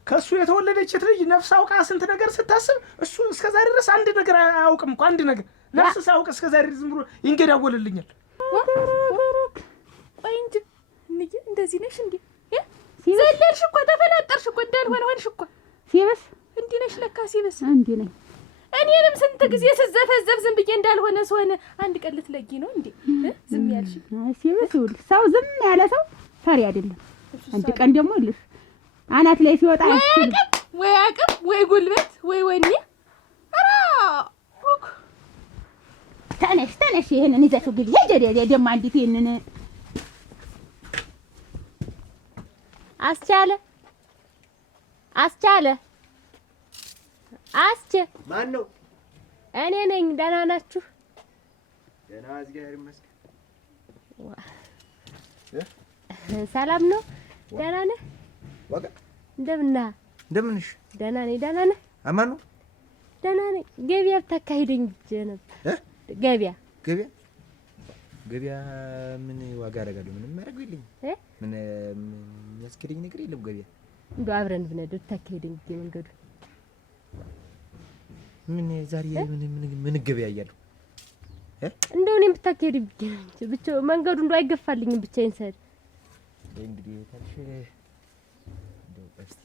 ከሱ የተወለደች ልጅ ነፍስ አውቃ ስንት ነገር ስታስብ እሱ እስከዛሬ ድረስ አንድ ነገር አያውቅም እኮ አንድ ነገር ነፍስ ሳውቅ እስከዛሬ ዝም ብሎ ይንገዳወልልኛል። ቆይ እንጂ እንደዚህ ነሽ እንዴ? ዘለልሽ እኮ ተፈላጠርሽ እኮ እንዳልሆነ ሆንሽ እኮ። ሲበስ እንዲህ ነሽ ለካ ሲበስ እንዲህ ነኝ። እኔንም ስንት ጊዜ ስዘፈዘፍ ዝም ብዬ እንዳልሆነ ሰሆነ አንድ ቀን ልትለጊ ነው እንዴ? ዝም ያልሽ ሲበስ ይኸውልሽ፣ ሰው ዝም ያለ ሰው ፈሪ አይደለም። አንድ ቀን ደግሞ ይኸውልሽ አናት ላይ ሲወጣ ወይ አቅም ወይ ጉልበት ወይ ወኔ። ኧረ ተነሽ ይሄንን ይዘሽው ግቢ። ሄጀ ደግሞ አንዲት ይሄንን አስቻለ ማን ነው? እኔ ነኝ። ደህና ናችሁ? ደህና እግዚአብሔር ይመስገን። ሰላም ነው? ደህና ነህ? ወጋ እንደምንሽ? ደህና ነህ? አማን ነው? ደህና ነኝ። ገበያ ብታካሂደኝ ብዬ ነበር። ገበያ ምን ዋጋ አደርጋለሁ? ምንም ማድረግ የለኝም። ምን የሚያስኬደኝ ነገር የለም። ገበያ እንደው አብረን ብንሄድ ብታካሂደኝ ብዬ መንገዱ ምን ዛሬ ምን ገበያ እያለሁ እንደው እኔም ብታካሂደኝ ብዬ ነው እንጂ ብቻ መንገዱ እንደው አይገፋልኝም ብቻዬን ስሄድ። እንግዲህ ታልሽ እንደው እስቲ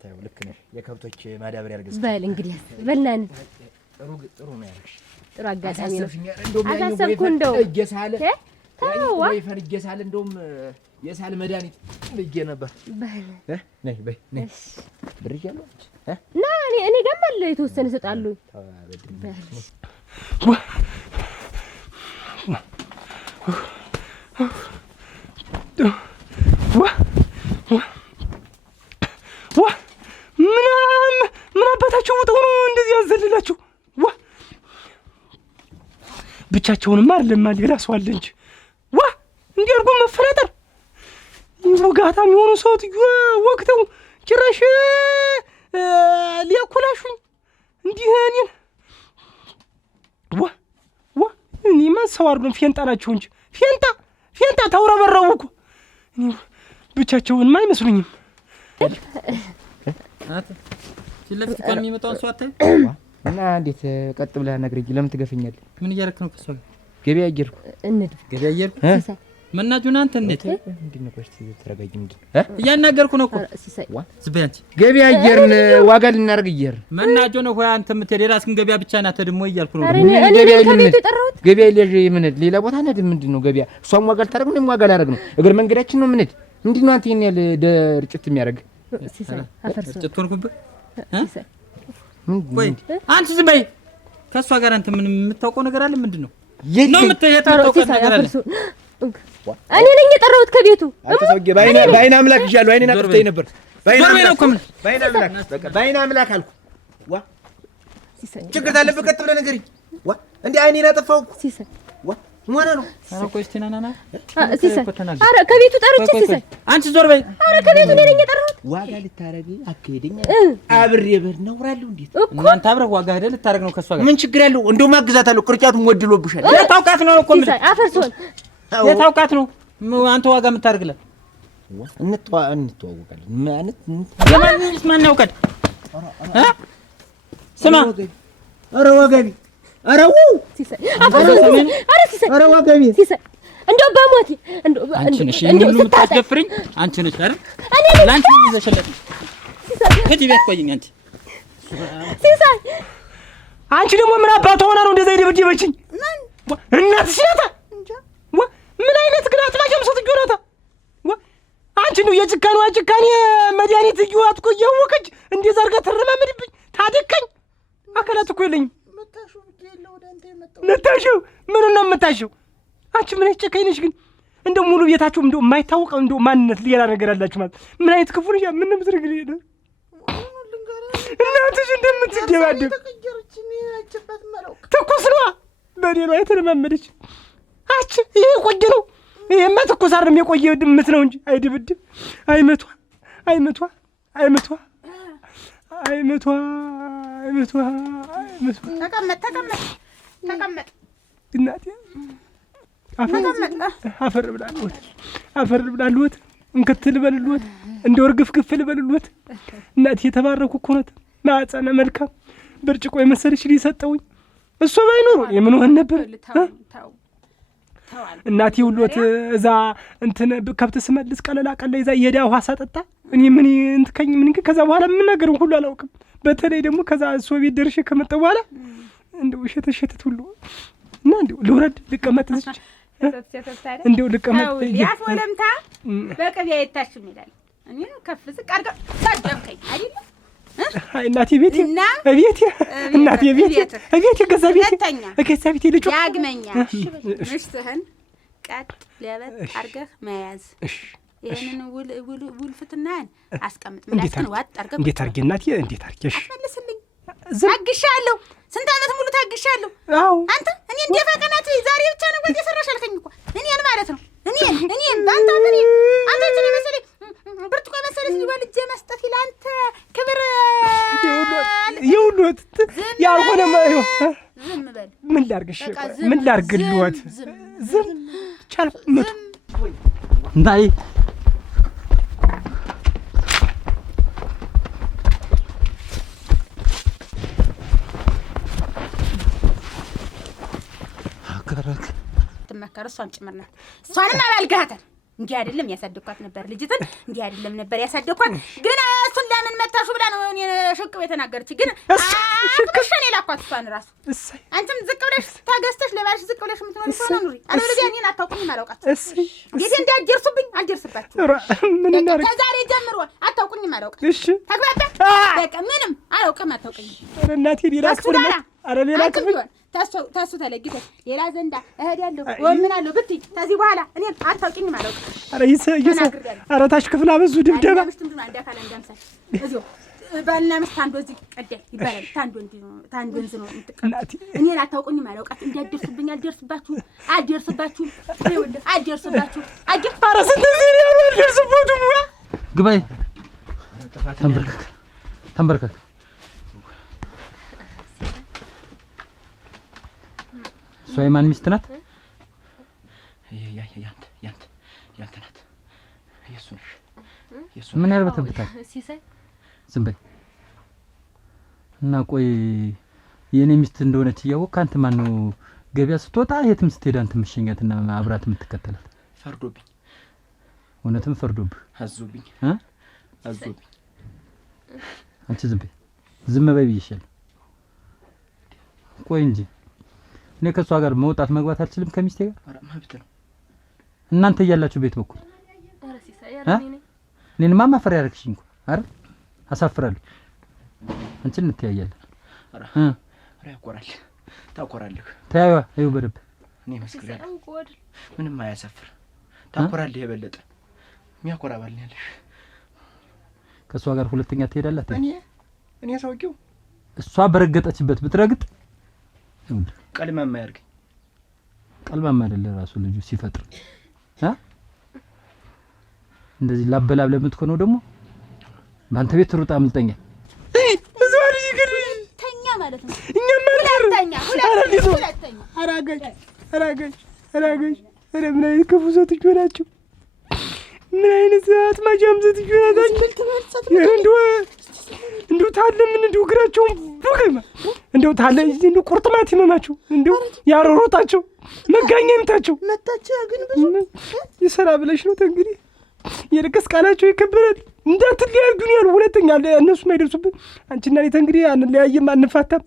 ታዩ ልክ ነሽ። የከብቶች ማዳበሪያ አርገዝ በል እንግዲህ በልናን ጥሩ ነው ያልሽ። ጥሩ አጋጣሚ ነው። አሳሰብኩ እንደው እየሳለ ታው ወይ ፈርጌሳል እንደውም የሳል መድኃኒት ልጄ ነበር። ነይ በይ ነይ ብር ይያለው ና እኔ ጋርም አለ የተወሰነ እሰጣለሁ። ምን አባታቸው ውጠው ነው እንደዚህ ያዘልላችሁ? ብቻቸውንም አይደለም ሌላ ሰው አለ እንጂ እንዲህ አድርጎ መፈላጠር ወጋታም የሆኑ ሰዎች ወቅተው ጭራሽ ሊያኮላሹኝ እንዲህ እኔን እኔማ ሰው አይደለም ፌንጣ ናቸው እንጂ ፌንጣ ተውረበረቡ እኮ ብቻቸውንም አይመስሉኝም። ሲለፍት እንኳን የሚመጣውን ሰው አታይም እና እንዴት ቀጥ ብለህ ነግረኝ። ለምን ትገፈኛለህ? ምን እያደረክ ነው? ከሷ ጋር ገበያ እየሄድኩ ገበያ እየሄድኩ መናጁን አንተ እንዴት ምንድን ነው? ቆይ ተረጋጊ። ምንድን ነው እያናገርኩ ነው እኮ ዝም በይ አንቺ። ገበያ እየሄድን ዋጋ ልናደርግ እየሄድን መናጆ ነው ሆይ አንተ የምትሄድ የራስህን ገበያ ብቻ ናት ደግሞ እያልኩ ነው። ገበያ ልጅ ምን ሌላ ቦታ ነድ? ምንድን ነው ገበያ? እሷም ዋጋ ልታደርግ ነው፣ ዋጋ ላደርግ ነው። እግር መንገዳችን ነው። ምን ምንድን ነው አንተ ይሄን ያህል ድርጭት የሚያደርግ? ሲሳይ አፈርሶ ድርጭት ሆንኩብህ። ሲሳይ ወይ አንተ ዝም በይ። ከእሷ ጋር አንተ ምን የምታውቀው ነገር አለ? ምንድን ነው የምታውቀው ነገር አለ? እኔ ነኝ የጠራሁት ከቤቱ። አንተ ሰውዬ በአይን አምላክ ይሻለው አይኔን አጥፍተኝ ነበር። በአይን አምላክ አልኩ። ዋ ችግር ታለብህ ቀጥ ብለህ ንገሪኝ። ዋ እንዴ አይኔን አጠፋው እኮ ሲሳይ። ዋ ምን ነው? ኧረ ቆይ እስቲ ና ሲሳይ። ኧረ ከቤቱ ጠርቼ ሲሳይ። አንቺ ዞር በይ። ኧረ ከቤቱ እኔ ነኝ የጠራሁት። ዋጋ ልታረግ አትሄደኝ አብሬ ብር ነውራለሁ። እንዴት እናንተ አብረህ ዋጋ ሄደህ ልታረግ ነው ከሷ ጋር? ምን ችግር አለው? እንደውም አግዛታለሁ። ቅርጫቱን ወድሎብሻል። የታውቃት ነው እኮ ሲሳይ አፈርሶን የታውቃት ነው አንተ ዋጋ የምታደርግላት። እንተዋወቃለን ማለት የማንስ ማን ያውቃል? ስማ ኧረ ወገቢ ኧረ ሲሳይ አፈርሶን ኧረ ሲሳይ ኧረ ወገቢ ሲሳይ እንደው በሞቴ አንቺ ነሽ ሁሉ የምታስደፍሪኝ አንቺ ነሽ አይደል? ለአንቺ ይዘሽለት ሲሳይ ከዚህ ቤት ቆይኝ አንቺ ሲሳይ። አንቺ ደግሞ ምን አባቷ ሆና ነው እንደዛ የደበደበችኝ? እናትሽ ናታ? ምን አይነት ግን አጥማጃም ሰው ትጆናታ? አንቺ ነው የጭካኔዋ ጭካኔ መድኃኒት እየዋጥኩ እያወቀች እንደዛ አድርጋ ተረማመድብኝ። ታደከኝ አካላት እኮ የለኝም። መታሽው ምኑን ነው የምታሽው? አንቺ ምን አይነት ጨካኝ ነሽ ግን? እንደው ሙሉ ቤታችሁ እንደው የማይታወቀው እንደው ማንነት ሌላ ነገር አላችሁ ማለት ምን አይነት ክፉ ነሽ? ምን ምትረግል ይሄ እናትሽ እንደምትደባደብ ትኩስ ነዋ። በሌላ የተለማመደች አች ይሄ ቆየ ነው። ይሄማ ትኩስ አይደለም የቆየ ድምት ነው እንጂ አይደብድብ። አይመቷ አይመቷ አይመቷ አይመቷ አይመቷ አይመቷ። ተቀመጥ እናቴ አፈር ብላለሁት አፈር ብላለሁት እንክትል በልልዎት እንደው እርግፍግፍ ልበልልዎት። እናቴ የተባረኩ እኮ ናት። ማዕፀነ መልካም ብርጭቆ የመሰለሽ ሊሰጠውኝ እሱ ባይኖር የምን ሆነ ነበር? እናቴ ሁሉት እዛ እንትን ከብት ስመልስ ቀለላ ቀለ ይዛ የዳ ውሃ ሳጠጣ እኔ ምን እንትከኝ ምን ከዛ በኋላ ምን ነገር ሁሉ አላውቅም። በተለይ ደግሞ ከዛ እሱ ቤት ደርሼ ከመጣሁ በኋላ እንደው ሸተት ሁሉ እና እንደው ልውረድ ልቀመጥ እዚህ እንደው ልቀመጥ ያፍ ወለምታ በቅቤ አይታሽም ይላል። እኔ ከፍ ዝቅ አድርገው ሳደምከኝ አይደል? አይ እናቴ ቤቴ ቤቴ እናቴ ቤቴ ቤቴ ገዛ ቤቴ ልጅ ዳግመኛ ምሽትህን ቀጥ ለበት አድርገህ መያዝ። ይሄንን ውልፍትናን አስቀምጥ። ምላስን ዋጥ አድርገህ እንዴት አድርጌ እናቴ እንዴት አድርጌ እሺ መልስልኝ። ታግሻለሁ። ስንት ዓመት ሙሉ ታግሻለሁ። አዎ አንተ እኔ እንደፈቀናት ዛሬ ብቻ ነው ወደ ሰራሽ አልከኝ እኮ እኔን ማለት ነው። እኔን ባንተ አንተ እኔ መሰለኝ ብርጭቆ መሰለኝ ወልጄ መስጠት ይላንተ ክብር ይውሉት ያልሆነ ዝም በል። ምን ላድርግሽ? ምን ላድርግልዎት? ዝም ቻልኩ ምት እንዳይ አከራክ ትመከር እሷን ጭምር ናት። እሷንም አባልጋታል። እንዲህ አይደለም ያሳደኳት ነበር ልጅትን እንዲህ አይደለም ነበር ያሳደኳት። ግን እሱን ለምን መታሹ ብላ ነው እኔ ሽቅብ የተናገረች። ግን ሽቅብሽን የላኳት እሷን ራሱ አንቺም ዝቅ ብለሽ ታገስተሽ ለባልሽ ዝቅ ብለሽ የምትኖሪ ሰው ነው ኑሪ። አለበለዚያ እኔን አታውቁኝም፣ አላውቃችሁም። ጌቴ እንዳትደርሱብኝ አልደርስባችሁም። ምን እናደርግ ከዛሬ ጀምሮ አታውቁኝም፣ አላውቃችሁም። እሺ ተግባባን? በቃ ምንም አላውቅም፣ አታውቁኝም። ኧረ እናቴ ሌላ ክፍል ኧረ ሌላ ክፍል ታሱ ተለግተሽ ሌላ ዘንዳ እሄዳለሁ ወምናለሁ ብትይ ከዚህ በኋላ እኔ አታውቂኝም፣ አላውቅም። ኧረ ኧረ ታች ክፍል አበዙ ድብደባ። ባልና ሚስት አንዱ እዚህ ቀደም ይባላል። ታንዱ ወንዝ ነው የምትቀመጥ። እኔን አታውቁኝም፣ አላውቃችሁም። እንዲያደርስብኝ አልደርስባችሁም። ኧረ ስንት ጊዜ ነው አልደርስበትም። ግባይ ተንበርከክ እሷ የማን ሚስት ናት? ያንተ ናት። የእሱ ነሽ። ምን ያልበተብታል? ዝም በይ እና ቆይ የኔ ሚስት እንደሆነች እያወቅህ አንተ ማን ነው ገበያ ስትወጣ የትም ስትሄድ አንተ የምትሸኛትና አብራት የምትከተላት? ፈርዶብኝ። እውነትም ፈርዶብህ? አዞብኝ። አንቺ ዝም በይ ብዬሻለሁ። ቆይ እንጂ እኔ ከሷ ጋር መውጣት መግባት አልችልም ከሚስቴ ጋር? ኧረ መብት ነው። እናንተ እያላችሁ ቤት በኩል ኧረ ሲሳይ እኔንማ ማፈሪያ ያደረግሽኝ እኮ አይደል? አሳፍራለሁ። አንቺን እንተያያለን። ኧረ ያኮራል። ታኮራለህ። ተያዩዋ እዩ በደብ እኔ መስክሬያለሁ። ምንም አያሳፍር። ታኮራለህ። የበለጠ የሚያኮራ ባል ነው ያለሽ። ከእሷ ጋር ሁለተኛ ትሄዳለህ? እኔ ሳውቂው እሷ በረገጠችበት ብትረግጥ ቀልማማ ያርገኝ። ቀልማማ አይደለ ራሱ ልጁ ሲፈጥር እንደዚህ ላበላብ ለምትሆነው ደግሞ ባንተ ቤት ሩጣ አምልጠኛ እዛው ይግሪ ተኛ ማለት ነው። እኛም ሁለተኛ አራገኝ ኧረ ምን አይነት ክፉ ሰዎች ናቸው! ምን አይነት አጥማጃም ሰዎች ናቸው! እንደው ታለ ምን እንደው እግራቸውን ቡገማ እንደው ታለ እንደው ቁርጥማት ይመማቸው እንደው ያሮሮጣቸው መጋኛ ይምታቸው መጣች። ግን ብዙ ይሰራ ብለሽ ነው እንግዲህ የልቅስ ቃላቸው ይከበራል። እንዳትለያዩን ያሉ ሁለተኛ እነሱ ማይደርሱበት አንቺና እኔ እንግዲህ አንለያየም አንፋታም።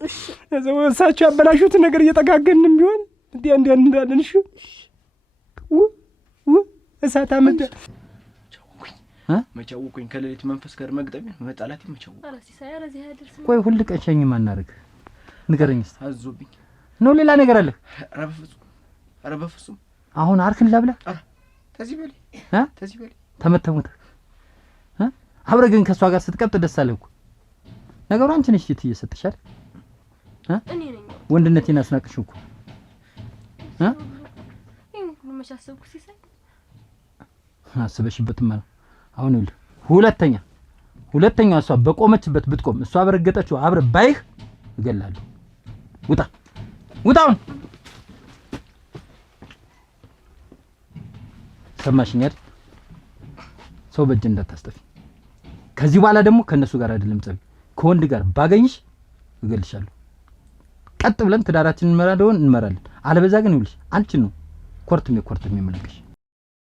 እሳቸው ያበላሹት ነገር እየጠጋገንም ቢሆን እንዴ እንዳለን እሺ እሳት አመጣ መቻውኩኝ ከሌሊት መንፈስ ጋር መግጠም መጣላት ይመቻው። ቆይ ሁሉ ቀን ሸኝ ማናረግ ንገረኝ እስቲ። አዞብኝ ነው ሌላ ነገር አለ? ኧረ በፍጹም አሁን አርክን ላብላ። ኧረ ተዚህ በል ተመተሙት አብረህ ግን ከሷ ጋር ስትቀብጥ ደስ አለህ እኮ። ነገሩ አንቺ ነሽ እየሰጥሻል። እኔ ነኝ ወንድነቴን አስናቅሽው እኮ መሻሰብኩ ሲሳይ አስበሽበትማ ነው። አሁን ይኸውልህ ሁለተኛ እሷ በቆመችበት ብትቆም እሷ በረገጠችው አብረ ባይህ እገላለሁ። ውጣውን ሰማሽኝ አይደል? ሰው በእጅ እንዳታስጠፊ። ከዚህ በኋላ ደግሞ ከነሱ ጋር አይደለም ጸብ፣ ከወንድ ጋር ባገኝሽ እገልሻለሁ። ቀጥ ብለን ትዳራችንን እንመራለን። አለበዛ ግን ይኸውልሽ አንቺን ነው ኮርትም የመለከሽ